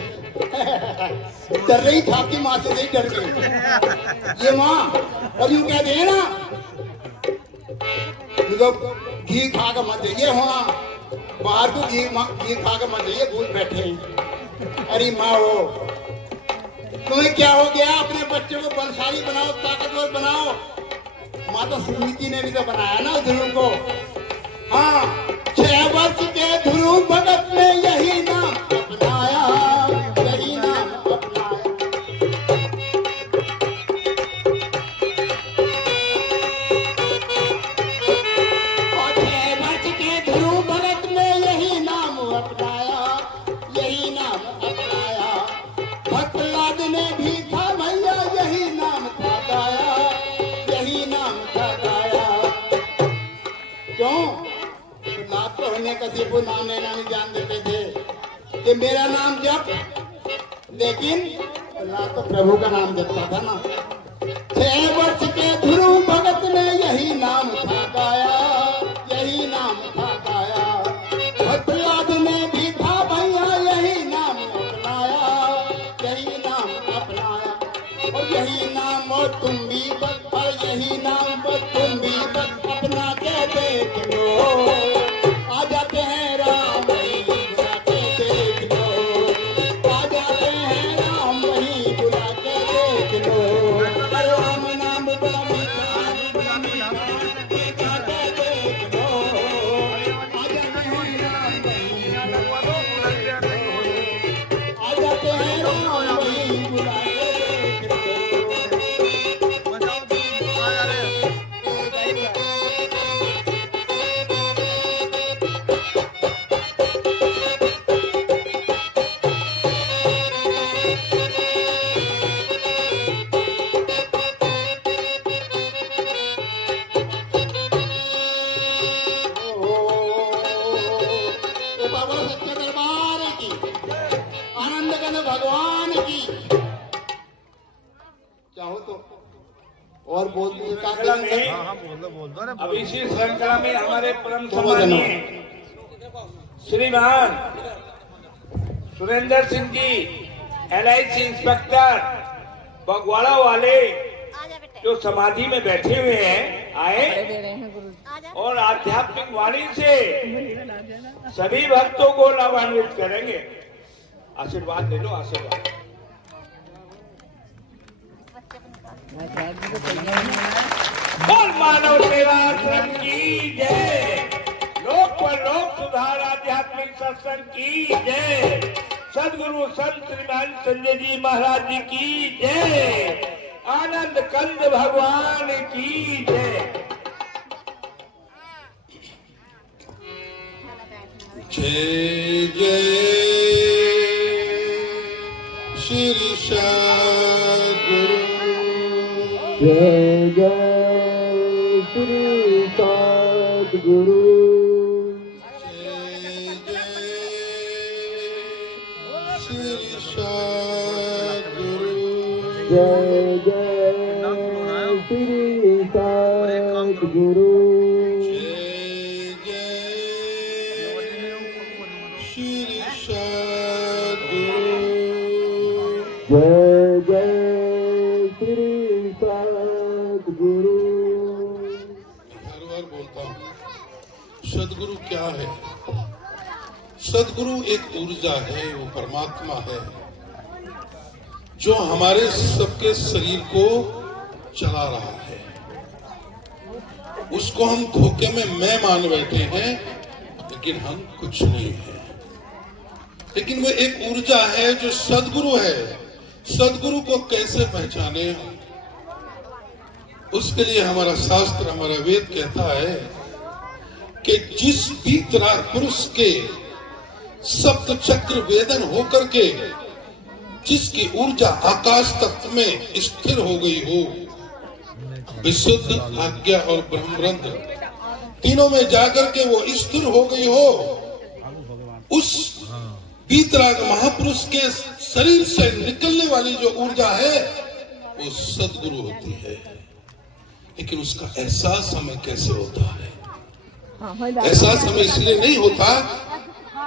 डर रही था आपकी माँ से नहीं डर गई ये माँ। और यूं कहते हैं ना घी खा कर मत ये होना बाहर तो घी खा के मर रही भूल बैठे हैं। अरे माँ हो, तुम्हें क्या हो गया? अपने बच्चों को बलशाली बनाओ, ताकतवर बनाओ। माता सुनीति ने भी तो बनाया ना ध्रुव को। हाँ, 6 वर्ष के ध्रुव भगत ने यही नाम अपनाया, यही नाम अपनाया। और 6 वर्ष के ध्रुव भगत ने यही नाम अपनाया, यही नाम अपनाया। भक्तलाद ने भी था भैया, यही नाम था गाया, यही नाम था गाया। क्यों? नाथ तो होने का सिर्फ नाम लेना नहीं जान देते थे कि मेरा नाम जप, लेकिन नाथ तो प्रभु का नाम जपता था ना। 6 वर्ष के ध्रुव भगत ने यही नाम था गाया, यही नाम था गाया। भक्तलाद ने भी था भैया, यही नाम अपनाया, यही नाम अपनाया। और यही नाम और तुम भी बस, और यही नाम बस तुम भी बस अपना के देख लो। आ जाते हैं राम वही बुला के देख लो, आ जाते हैं राम वही बुला के देख लो। राम नाम बड़ा मीठा, बड़ा मीठा, बुला के देख लो। आ जाते हैं राम वही, आ जाते हैं राम वही बुला के देख लो। बाबा सच्चे दरबार की, आनंद कन भगवान की। चाहो तो और बोल अब इसी श्रृंखला में हमारे परम सम्मानीय श्रीमान सुरेंद्र सिंह जी, LIC इंस्पेक्टर बगवाड़ा वाले, जो समाधि में बैठे हुए हैं, आए और आध्यात्मिक वाणी से सभी भक्तों को लाभान्वित करेंगे। आशीर्वाद ले लो, आशीर्वाद। बोल मानव सेवा आश्रम की जय, लोक पर लोक सुधार आध्यात्मिक सत्संग की जय, सदगुरु संत श्रीमान संजय जी महाराज जी की जय, आनंद कंद भगवान की जय। जय जय श्री सद्गुरु, जय जय श्री सद्गुरु, जय जय श्री सद्गुरु, जय जय श्री सद्गुरु, जय जय श्री सद्गुरु, जय जय श्री सद्गुरु। हर बार बोलता हूँ, सद्गुरु क्या है? सद्गुरु एक ऊर्जा है, वो परमात्मा है जो हमारे सबके शरीर को चला रहा है। उसको हम धोखे में मैं मान बैठे हैं, लेकिन हम कुछ नहीं है। लेकिन वो एक ऊर्जा है जो सद्गुरु है। सद्गुरु को कैसे पहचाने? उसके लिए हमारा शास्त्र, हमारा वेद कहता है कि जिस भी तरह पुरुष के सप्त चक्र वेदन होकर के जिसकी ऊर्जा आकाश तत्व में स्थिर हो गई हो, विशुद्ध, आज्ञा और ब्रह्मरंध्र तीनों में जाकर के वो स्थिर हो गई हो, उस वीतराग महापुरुष के शरीर से निकलने वाली जो ऊर्जा है वो सद्गुरु होती है। लेकिन उसका एहसास हमें कैसे होता है? एहसास हमें इसलिए नहीं होता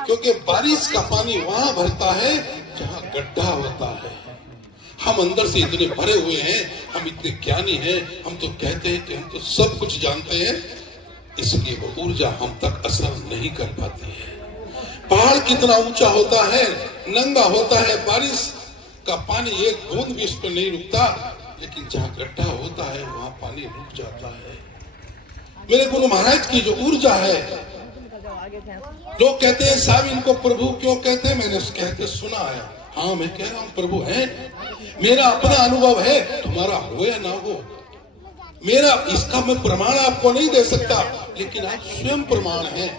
क्योंकि बारिश का पानी वहां भरता है जहां गड्ढा होता है। हम अंदर से इतने भरे हुए हैं, हम इतने ज्ञानी हैं, हम तो कहते हैं कि हम तो सब कुछ जानते हैं, इसलिए वो ऊर्जा हम तक असर नहीं कर पाती है। पहाड़ कितना ऊंचा होता है, नंगा होता है, बारिश का पानी एक बूंद भी इस पर नहीं रुकता, लेकिन जहां गड्ढा होता है वहां पानी रुक जाता है। मेरे गुरु महाराज की जो ऊर्जा है, लोग कहते हैं साहब इनको प्रभु क्यों कहते हैं, मैंने कहते सुना है। हाँ मैं कह रहा हूं प्रभु है, मेरा अपना अनुभव है, तुम्हारा हो या ना हो, मेरा इसका मैं प्रमाण आपको नहीं दे सकता, लेकिन आप स्वयं प्रमाण हैं।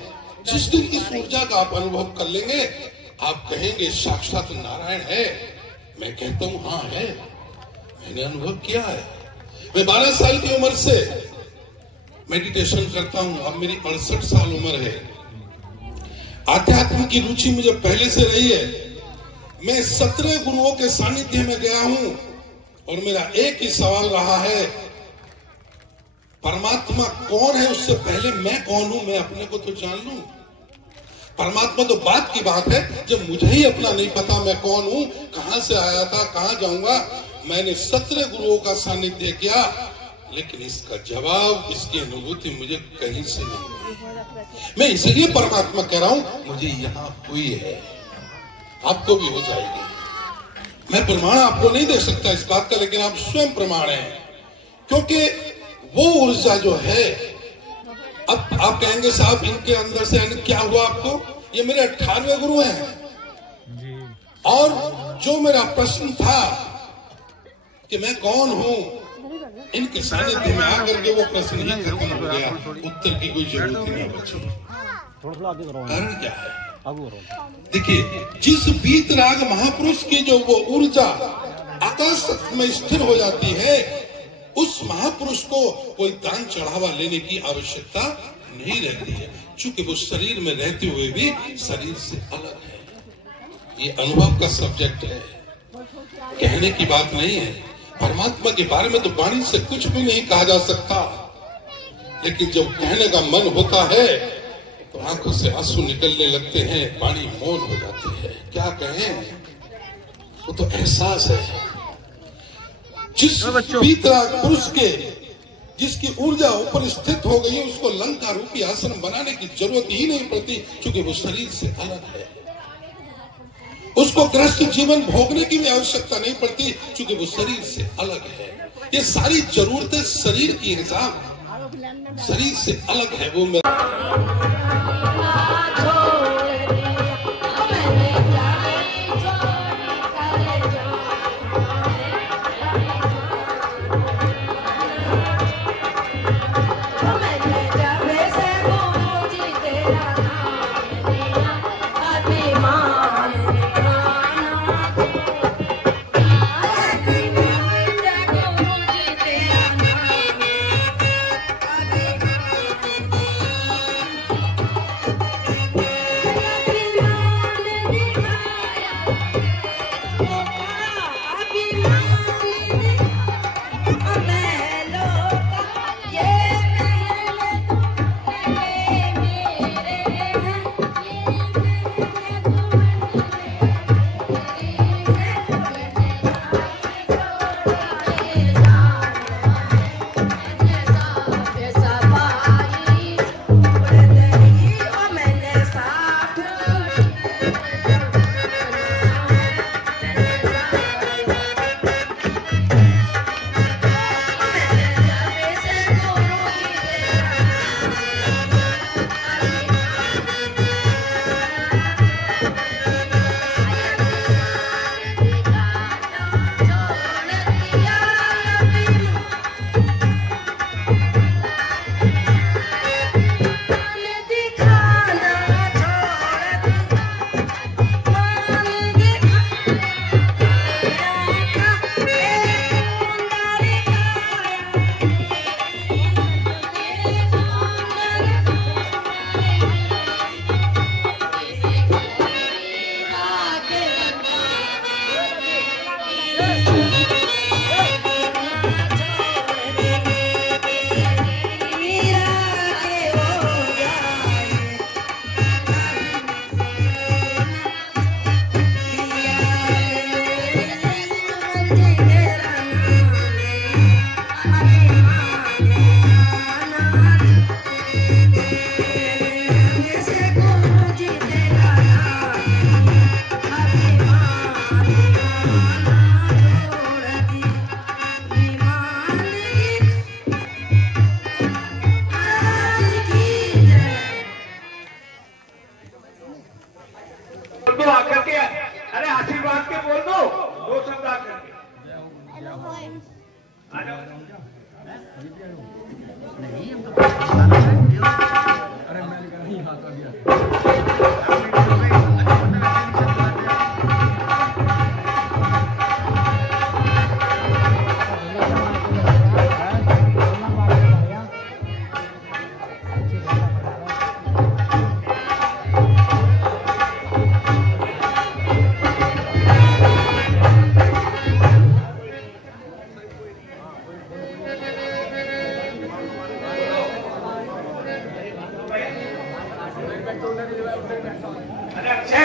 जिस दिन इस ऊर्जा का आप अनुभव कर लेंगे, आप कहेंगे साक्षात नारायण है। मैं कहता हूं हाँ है, मैंने अनुभव किया है। मैं 12 साल की उम्र से मेडिटेशन करता हूं, अब मेरी 68 साल उम्र है। आध्यात्म की रुचि मुझे पहले से रही है। मैं 17 गुरुओं के सानिध्य में गया हूं और मेरा एक ही सवाल रहा है, परमात्मा कौन है उससे पहले मैं कौन हूं, मैं अपने को तो जान लूं। परमात्मा तो बात की बात है, जब मुझे ही अपना नहीं पता मैं कौन हूं, कहां से आया था, कहां जाऊंगा। मैंने 17 गुरुओं का सानिध्य किया, लेकिन इसका जवाब, इसकी अनुभूति मुझे कहीं से नहीं हुई। मैं इसलिए परमात्मा कह रहा हूं मुझे यहां हुई है, आपको भी हो जाएगी। मैं प्रमाण आपको नहीं दे सकता इस बात का, लेकिन आप स्वयं प्रमाण हैं। क्योंकि वो ऊर्जा जो है, अब आप कहेंगे साहब इनके अंदर से क्या हुआ आपको, ये मेरे 18वें गुरु हैं। और जो मेरा प्रश्न था कि मैं कौन हूं, इनके सानिध्य में आकर के वो प्रश्न ही खत्म हो गया, उत्तर की कोई जरूरत नहीं बची। कारण क्या है? देखिए, जिस वीतराग महापुरुष की जो वो ऊर्जा आकाश में स्थिर हो जाती है, उस महापुरुष को कोई दान चढ़ावा लेने की आवश्यकता नहीं रहती है, क्योंकि वो शरीर में रहते हुए भी शरीर से अलग है। ये अनुभव का सब्जेक्ट है, कहने की बात नहीं है। परमात्मा के बारे में तो वाणी से कुछ भी नहीं कहा जा सकता, लेकिन जब कहने का मन होता है तो आंखों से आंसू निकलने लगते हैं, वाणी मौन हो जाती है। क्या कहें, वो तो एहसास है। जिस वीतराग पुरुष के, जिसकी ऊर्जा ऊपर स्थित हो गई है, उसको लंका रूपी आसन बनाने की जरूरत ही नहीं पड़ती, क्योंकि वो शरीर से अलग है। उसको ग्रस्त जीवन भोगने की भी आवश्यकता नहीं पड़ती, क्योंकि वो शरीर से अलग है। ये सारी जरूरतें शरीर की हिसाब शरीर से अलग है। वो आकर के अरे आशीर्वाद के बोल दो, 2 शब्द आकर के। अरे अच्छे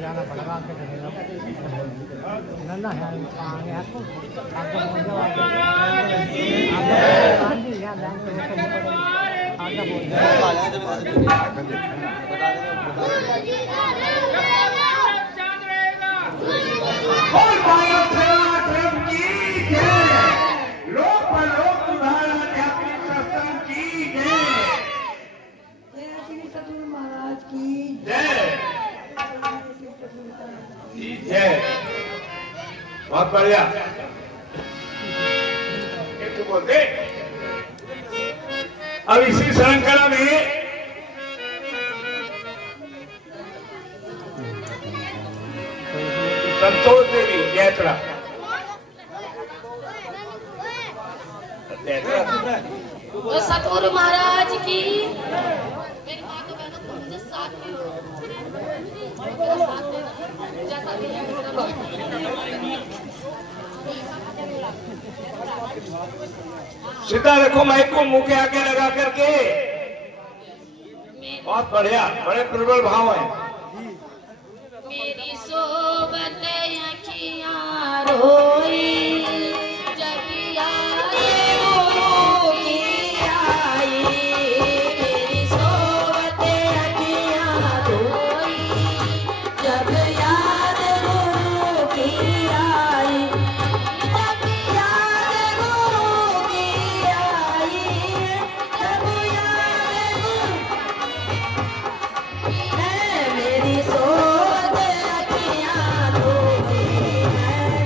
जाना पड़ेगा ना है आगे आपको बहुत बढ़िया। एक तो बोलते अब इसी श्रृंखला में संतोष देवी यात्रा तो सतगुरु महाराज की मेरी माँ तो बहनों को मुझे साथ में जैसा भी सीधा रखो माइक को मुंह के आगे लगा करके। बहुत बढ़िया, बड़े प्रबल भाव है। मेरी सोबत अखियां रोई जब याद गुरु की आई। मेरी सोबत अखियां रोई जब याद गुरु की आई। जब याद गुरु की आई, जब याद मेरी सोबत अखियां रोई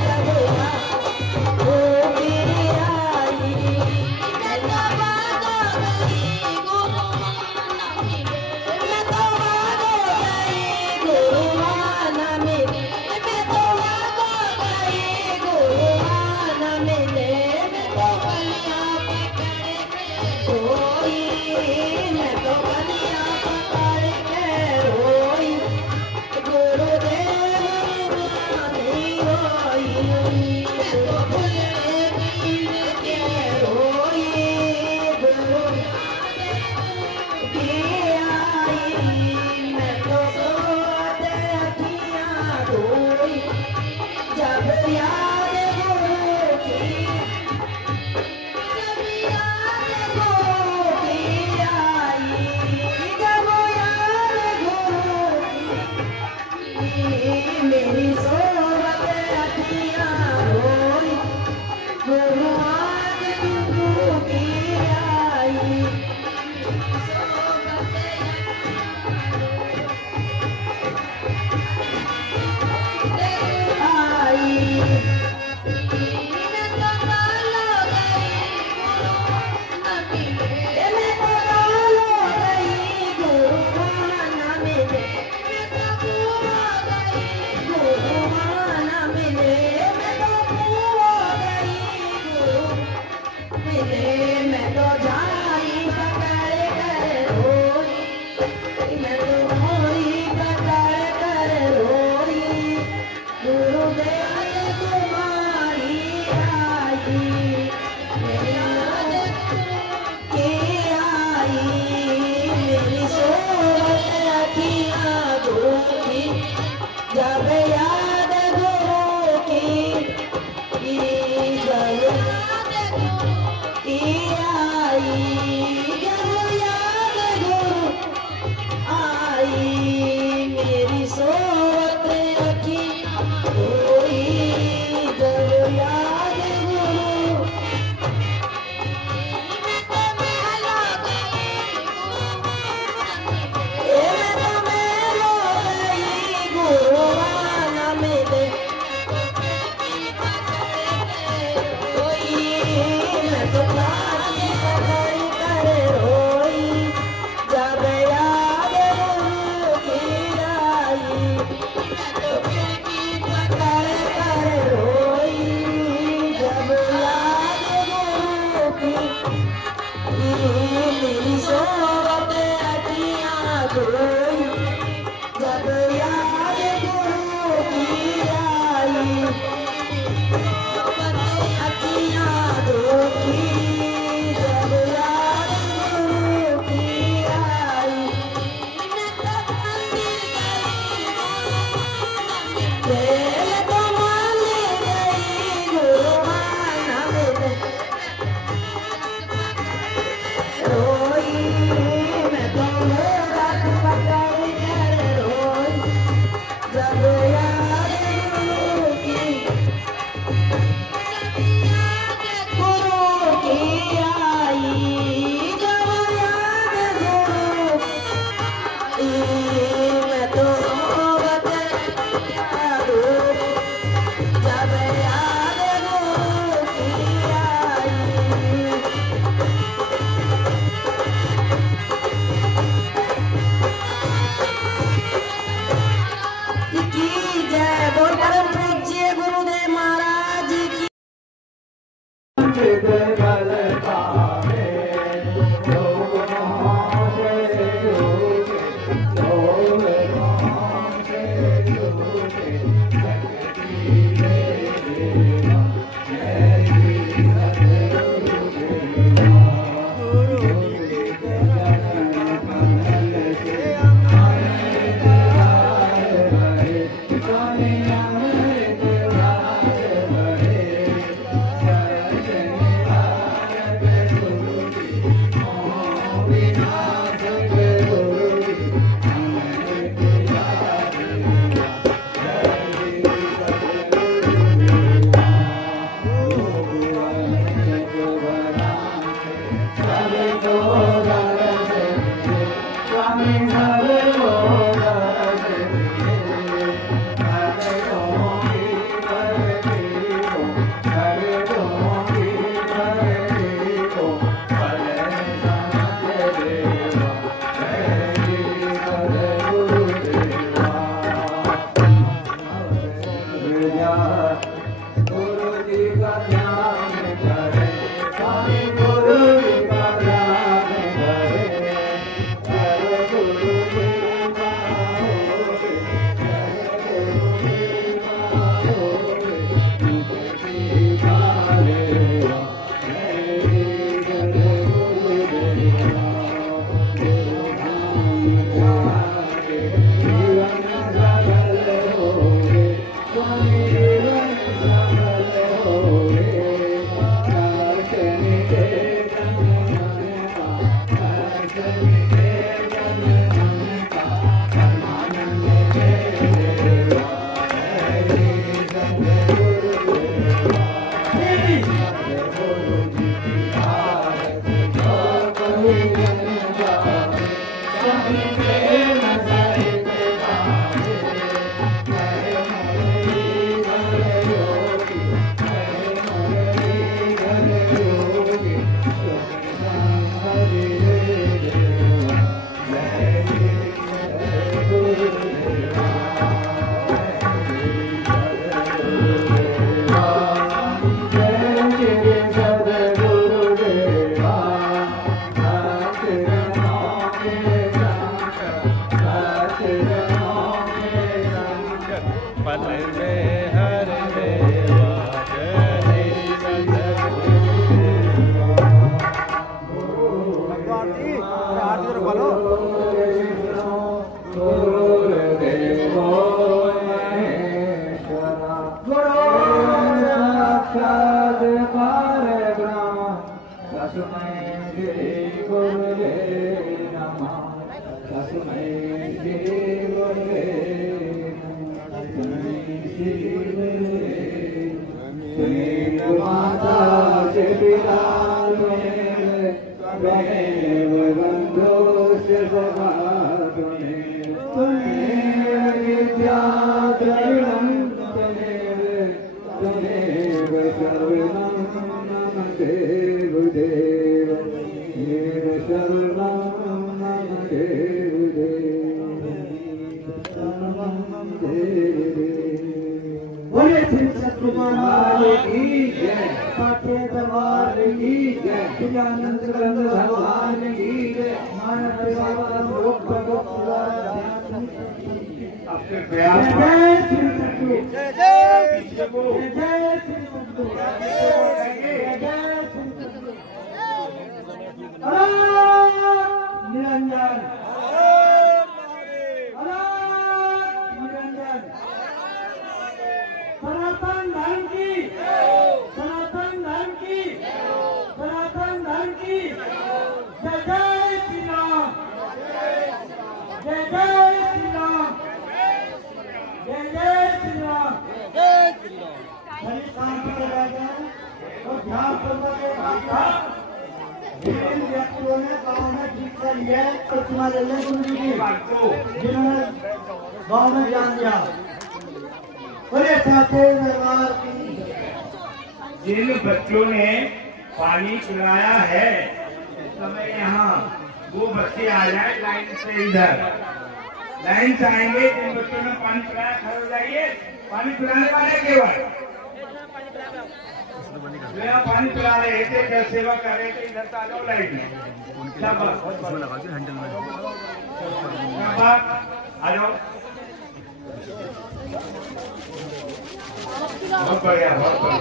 जब याद गुरु की आई। मैं तो भागो गई गुरु माना मिले, मैं तो भागो गई गुरु माना मिले, मैं तो भागो गई गुरु माना मिले। मैं तो कलियां पकड़ के रोई, मैं तो कलियां पकड़ के रोई। गुरुदेव मानी रोई, मैं तो भूले बिन के रोई। गुरु की आई, मैं तो सोत अखियां रोई जब याद गुरु की। जब याद गुरु की आई, जब याद गुरु की। मेरी सोबत अखियां रोई गुरु आज गुरु की आई। सोबत आई जिन बच्चों ने पानी पिलाया है इस समय यहाँ वो बच्चे आ जाए लाइन से, इधर लाइन से आएंगे। जिन बच्चों ने पानी पिलाया खड़े हो जाइए। पानी पिलाने वाले केवल मेरा पानी पिला रहे थे, जल सेवा कर रहे थे, इधर आ जाओ लाइन में। आ जाओ। बहुत बढ़िया, बहुत बढ़िया।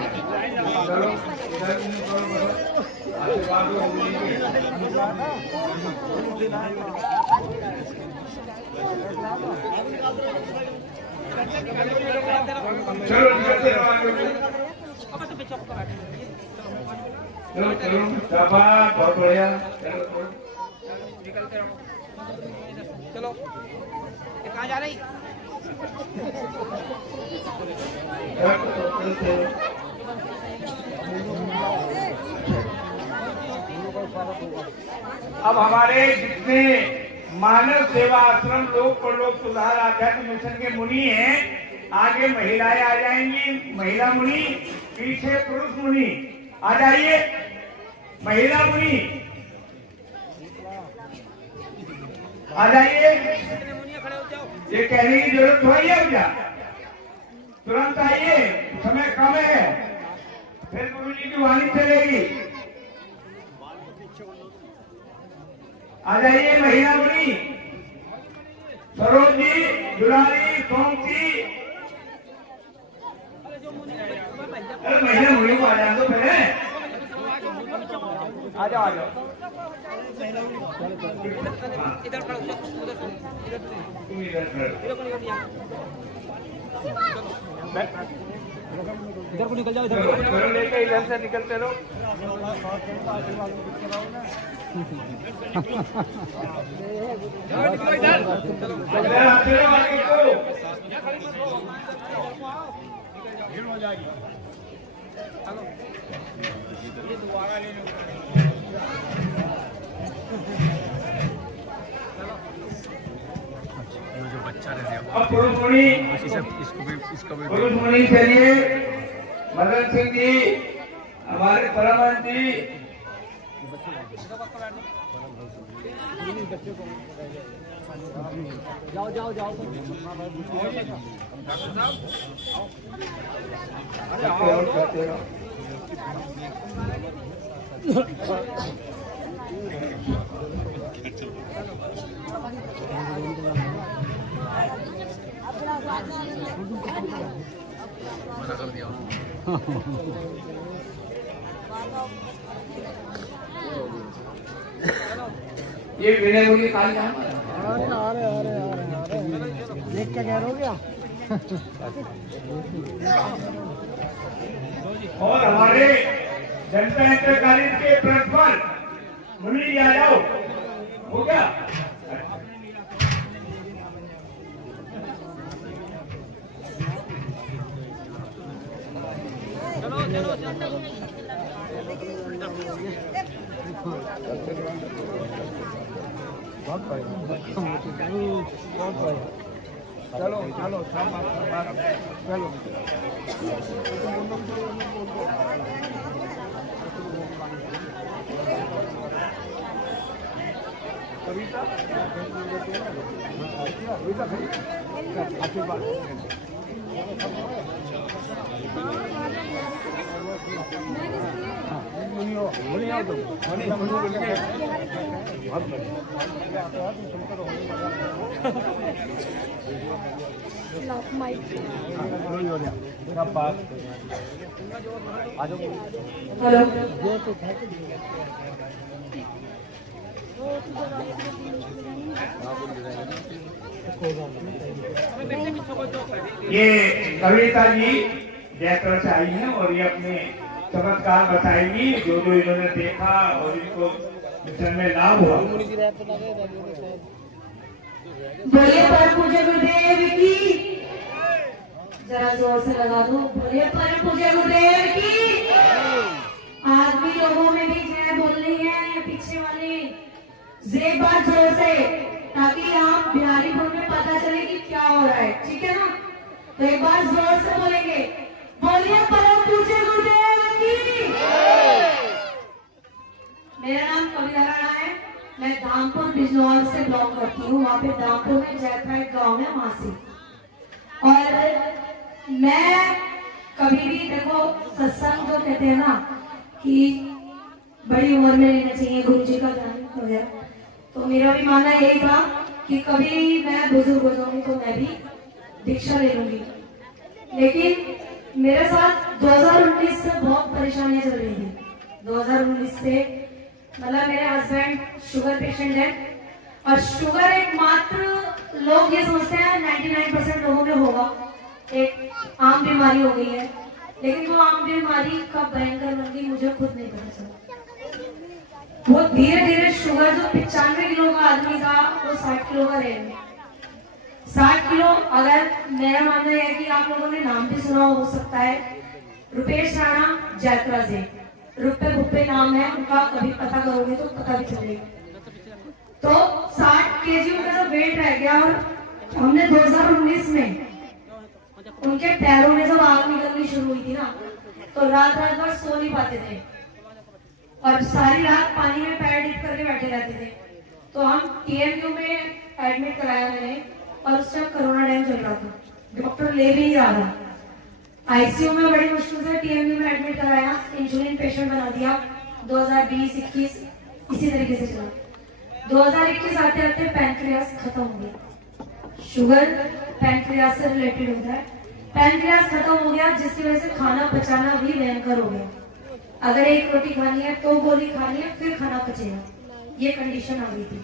चलो आशीर्वाद चलो चलो शाबाश, बहुत बढ़िया। चलो कहाँ जा रही? अब हमारे जितने मानव सेवा आश्रम लोक परलोक सुधार आध्यात्म मिशन के मुनि हैं, आगे महिलाएं आ जाएंगी। महिला मुनि, पीछे पुरुष मुनि। आ जाइए महिला मुनि, आ जाइए। ये कहने की जरूरत थोड़ी है भैया, तुरंत आइए, समय कम है, फिर गुरु जी की वाणी चलेगी। आ जाइए महिला मुनि, सरोज जी, दुलारी, सोमती, अरे महिला मुझे को आ जाए तो पहले आ जाओ आ जाओ इधर खड़ो तुम इधर खड़ो इधर को निकल जाओ, इधर चलो लेके इधर से निकलते रहो। निकलो इधर चलो आगे को भीड़ हो जाएगी। ये दोबारा ले लो। जो बच्चा रह गया अब पुरुषमणि इसको भी पुरुषमणि के लिए मदन सिंह जी हमारे परमहंस जी जाओ जाओ जाओ मना कर दिया। ये विनय मुझे काल देख क्या कह रहे हो क्या? और हमारे जनता इंटर कॉलेज के प्रिंसिपल मुरली जी आ जाओ। हो गया चलो चलो चलो कविता आशीर्वाद हेलो ये कविता जी जयपुर से आई हैं और ये अपने चमत्कार बताएंगी जो जो इन्होंने देखा और इनको मिशन में लाभ हुआ। बोलिए पर पूज्य गुरुदेव की, जरा जोर से लगा दो। बोलिए पर पूज्य गुरुदेव की। आदमी लोगों में भी जय बोलनी है या पीछे वाली एक बार जोर से, ताकि आप बिहारीपुर में पता चले कि क्या हो रहा है। ठीक है ना? तो एक बार जोर से बोलेंगे, बोलिए परम पूज्य गुरुदेव की। मेरा नाम कविता राणा है, मैं धामपुर बिजनौर से बिलोंग करती हूँ। वहाँ पे धामपुर में जयपुर एक गाँव है, वहां से। और मैं कभी भी देखो सत्संग जो कहते हैं ना कि बड़ी उम्र में लेना चाहिए गुरु जी का ज्ञान वगैरह, तो मेरा भी मानना यही था कि कभी मैं बुजुर्ग हो जाऊंगी तो मैं भी दीक्षा ले लूंगी। लेकिन मेरे साथ 2019 से बहुत परेशानियां चल रही थी। 2019 से मतलब मेरे हस्बैंड शुगर पेशेंट है, और शुगर एकमात्र लोग ये सोचते हैं 99% लोगों में होगा, एक आम बीमारी हो गई है। लेकिन वो आम बीमारी कब भयंकर बन गई मुझे खुद नहीं पता चला। वो धीरे धीरे शुगर जो 95 किलो का आदमी था वो 60 किलो का रह गया। 60 किलो। अगर मेरा मानना है कि आप लोगों ने नाम भी सुना हो सकता है, रुपेश राणा जयपुर से, रुपए भुप्पे नाम है उनका, कभी पता करोगे तो पता भी चलेगा। तो 60 केजी उनका जो वेट रह गया, और हमने 2019 में उनके पैरों में जब आग निकलनी शुरू हुई थी ना, तो रात रात भर सो नहीं पाते थे और सारी रात पानी में पैर डिप करके बैठे रहते थे। तो हम TMU में एडमिट कराया मैंने, और उस टाइम कोरोना टाइम चल रहा था, डॉक्टर ले भी नहीं रहा था। ICU में बड़ी मुश्किल से TMU में एडमिट कराया, इंसुलिन पेशेंट बना दिया। 2020-21 इसी तरीके से चला। 2021 आते आते पैंक्रियास खत्म हो गया। शुगर पैंक्रियास से रिलेटेड होता है। पैनक्रियास खत्म हो गया, जिसकी वजह से खाना पचाना भी भयंकर हो गया। अगर एक रोटी खानी है तो गोली खानी है, फिर खाना पचेगा, ये कंडीशन आ गई थी।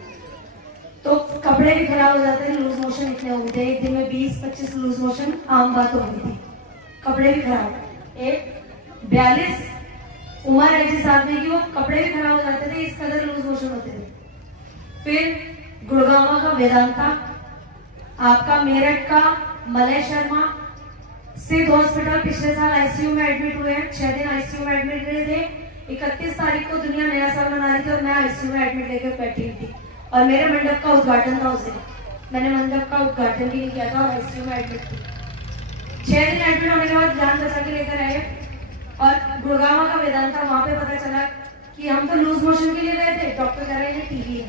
तो कपड़े भी खराब हो जाते थे, लूज मोशन इतने हो गए थे, एक दिन में 20-25 लूज मोशन आम बात हो गई थी। कपड़े भी खराब, एक 42 उम्र है जिस आदमी की, वो कपड़े भी खराब हो जाते थे, इस कदर लूज मोशन होते थे। फिर गुड़गांव का वेदांता, आपका मेरठ का मलय शर्मा, सिद्ध हॉस्पिटल पिछले साल आईसीयू में एडमिट हुए हैं, 6 दिन आईसीयू में एडमिट रहे थे। 31 तारीख को दुनिया नया साल मना रही थी और मैं आईसीयू में एडमिट लेकर बैठी हुई थी और मेरे मंडप का उद्घाटन था उस दिन। मैंने मंडप का उद्घाटन भी नहीं किया था और आईसीयू में एडमिट थी। 6 दिन एडमिट होने के बाद जान बचा के लेकर आए और गुड़गांव का वेदांता, वहां पे पता चला कि हम तो लूज मोशन के लिए गए थे, डॉक्टर कह रहे हैं टीबी है।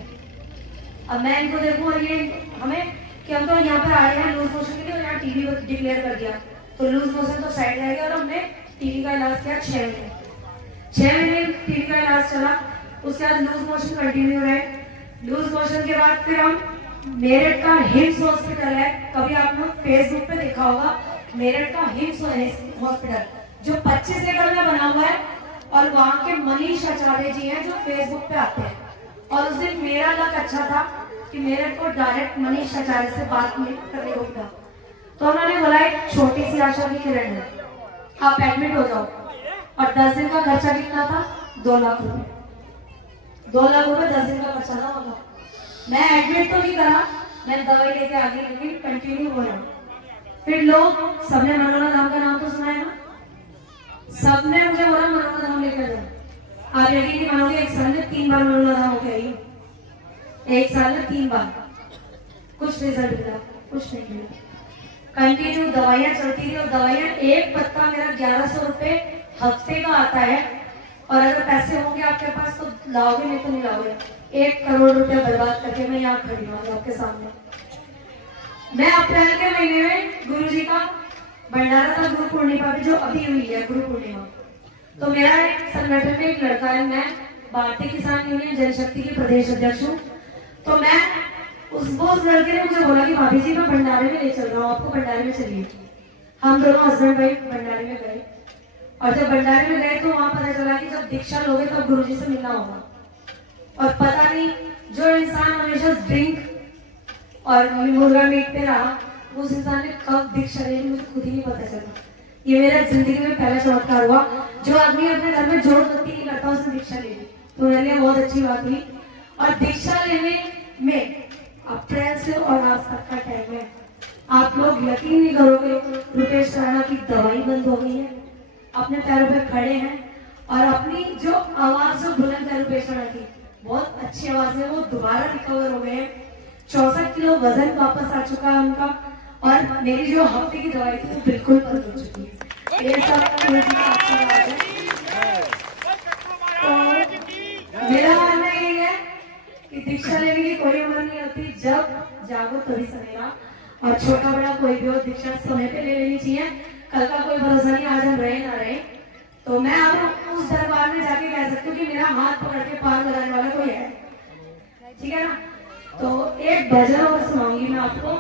अब मैं इनको देखूं और ये हमें कि हम तो यहाँ पे आ रहे हैं लूज मोशन के लिए और यहाँ टीबी डिक्लेयर कर दिया, तो लूज मोशन तो साइड रह गया और हमने टीबी का इलाज किया 6 महीने। 6 महीने टीबी का इलाज चला, उसके बाद लूज मोशन कंटिन्यू रहे। लूज मोशन के बाद फिर हम मेरठ का हिम्स हॉस्पिटल है, कभी आपने फेसबुक पे देखा होगा, मेरठ का हिम्स हॉस्पिटल जो 25 एकड़ में बना हुआ है और वहां के मनीष आचार्य जी हैं जो फेसबुक पे आते हैं। और उस दिन मेरा लक अच्छा था कि मेरठ को डायरेक्ट मनीष आचार्य से बात करने को मिला, तो उन्होंने बोला एक छोटी सी आशा की किरण है, आप एडमिट हो जाओ। और 10 दिन का खर्चा कितना था? 2 लाख रुपए। 2 लाख रुपए 10 दिन का खर्चा था होगा। मैं एडमिट तो नहीं करा, मैं दवाई लेके आ गई, लेकिन कंटिन्यू हो रहा। फिर लोग, सबने मनोरमा धाम का नाम तो सुना है ना, सबने मुझे बोला मनोरमा धाम लेकर जाओ। आप यकीन नहीं मानोगे, एक साल में 3 बार मनोरमा धाम हो गया, एक साल में 3 बार। कुछ रिजल्ट मिला, कुछ नहीं मिला। कंटिन्यू दवाइयां चलती थी और दवाइयां, एक पत्ता मेरा 1100 रुपए हफ्ते का आता है और अगर पैसे होंगे आपके पास तो लाओगे, नहीं तो नहीं लाओगे। 1 करोड़ रुपया बर्बाद करके मैं यहाँ खड़ी हूँ आपके सामने। मैं अप्रैल के महीने में गुरुजी का भंडारा था, गुरु पूर्णिमा भी जो अभी हुई है, गुरु पूर्णिमा। तो मेरा एक संगठन में एक लड़का है, मैं भारतीय किसान यूनियन जनशक्ति की प्रदेश अध्यक्ष हूँ। तो मैं उस लड़के ने मुझे बोला कि भाभी जी मैं भंडारे में ले चल रहा हूँ, आपको भंडारे में चलिए। हम दोनों हस्बैंड वाइफ भंडारे में गए और जब भंडारे में गए तो वहां पता चला कि जब दीक्षा लोगे तब गुरुजी से मिलना होगा। और पता नहीं, जो इंसान हमेशा ड्रिंक और मुर्गा मीट पे रहा, उस इंसान ने कब दीक्षा ले ली मुझे खुद ही नहीं पता चला। ये मेरा जिंदगी में पहला चमत्कार हुआ। जो आदमी अपने घर में जोड़ गति नहीं करता उसने दीक्षा ले ली, तो मेरे लिए बहुत अच्छी बात हुई। और दीक्षा लेने में अप्रैल से और आज तक का टाइम है, आप लोग यकीन नहीं करोगे, रुपेश राणा की दवाई बंद हो गई है, अपने पैरों पे खड़े हैं और अपनी जो आवाज जो बुलंद है रुपेश राणा की, बहुत अच्छी आवाज है, वो दोबारा रिकवर हो गए हैं। 64 किलो वजन वापस आ चुका है उनका और मेरी जो हफ्ते की दवाई थी वो बिल्कुल बंद हो चुकी है। ये सब अच्छा बात है। तो मेरा मानना यही है कि दीक्षा लेने की कोई उम्र नहीं होती, जब जागो तभी सवेरा। और छोटा बड़ा कोई भी हो, दीक्षा समय पे ले लेनी चाहिए। कल का कोई भरोसा नहीं, आज हम रहे ना रहे। तो मैं अब उस दरबार में जाके कह सकती हूँ कि मेरा हाथ पकड़ के पार लगाने वाला कोई है, ठीक है ना। तो एक भजन और सुनाऊंगी मैं आपको।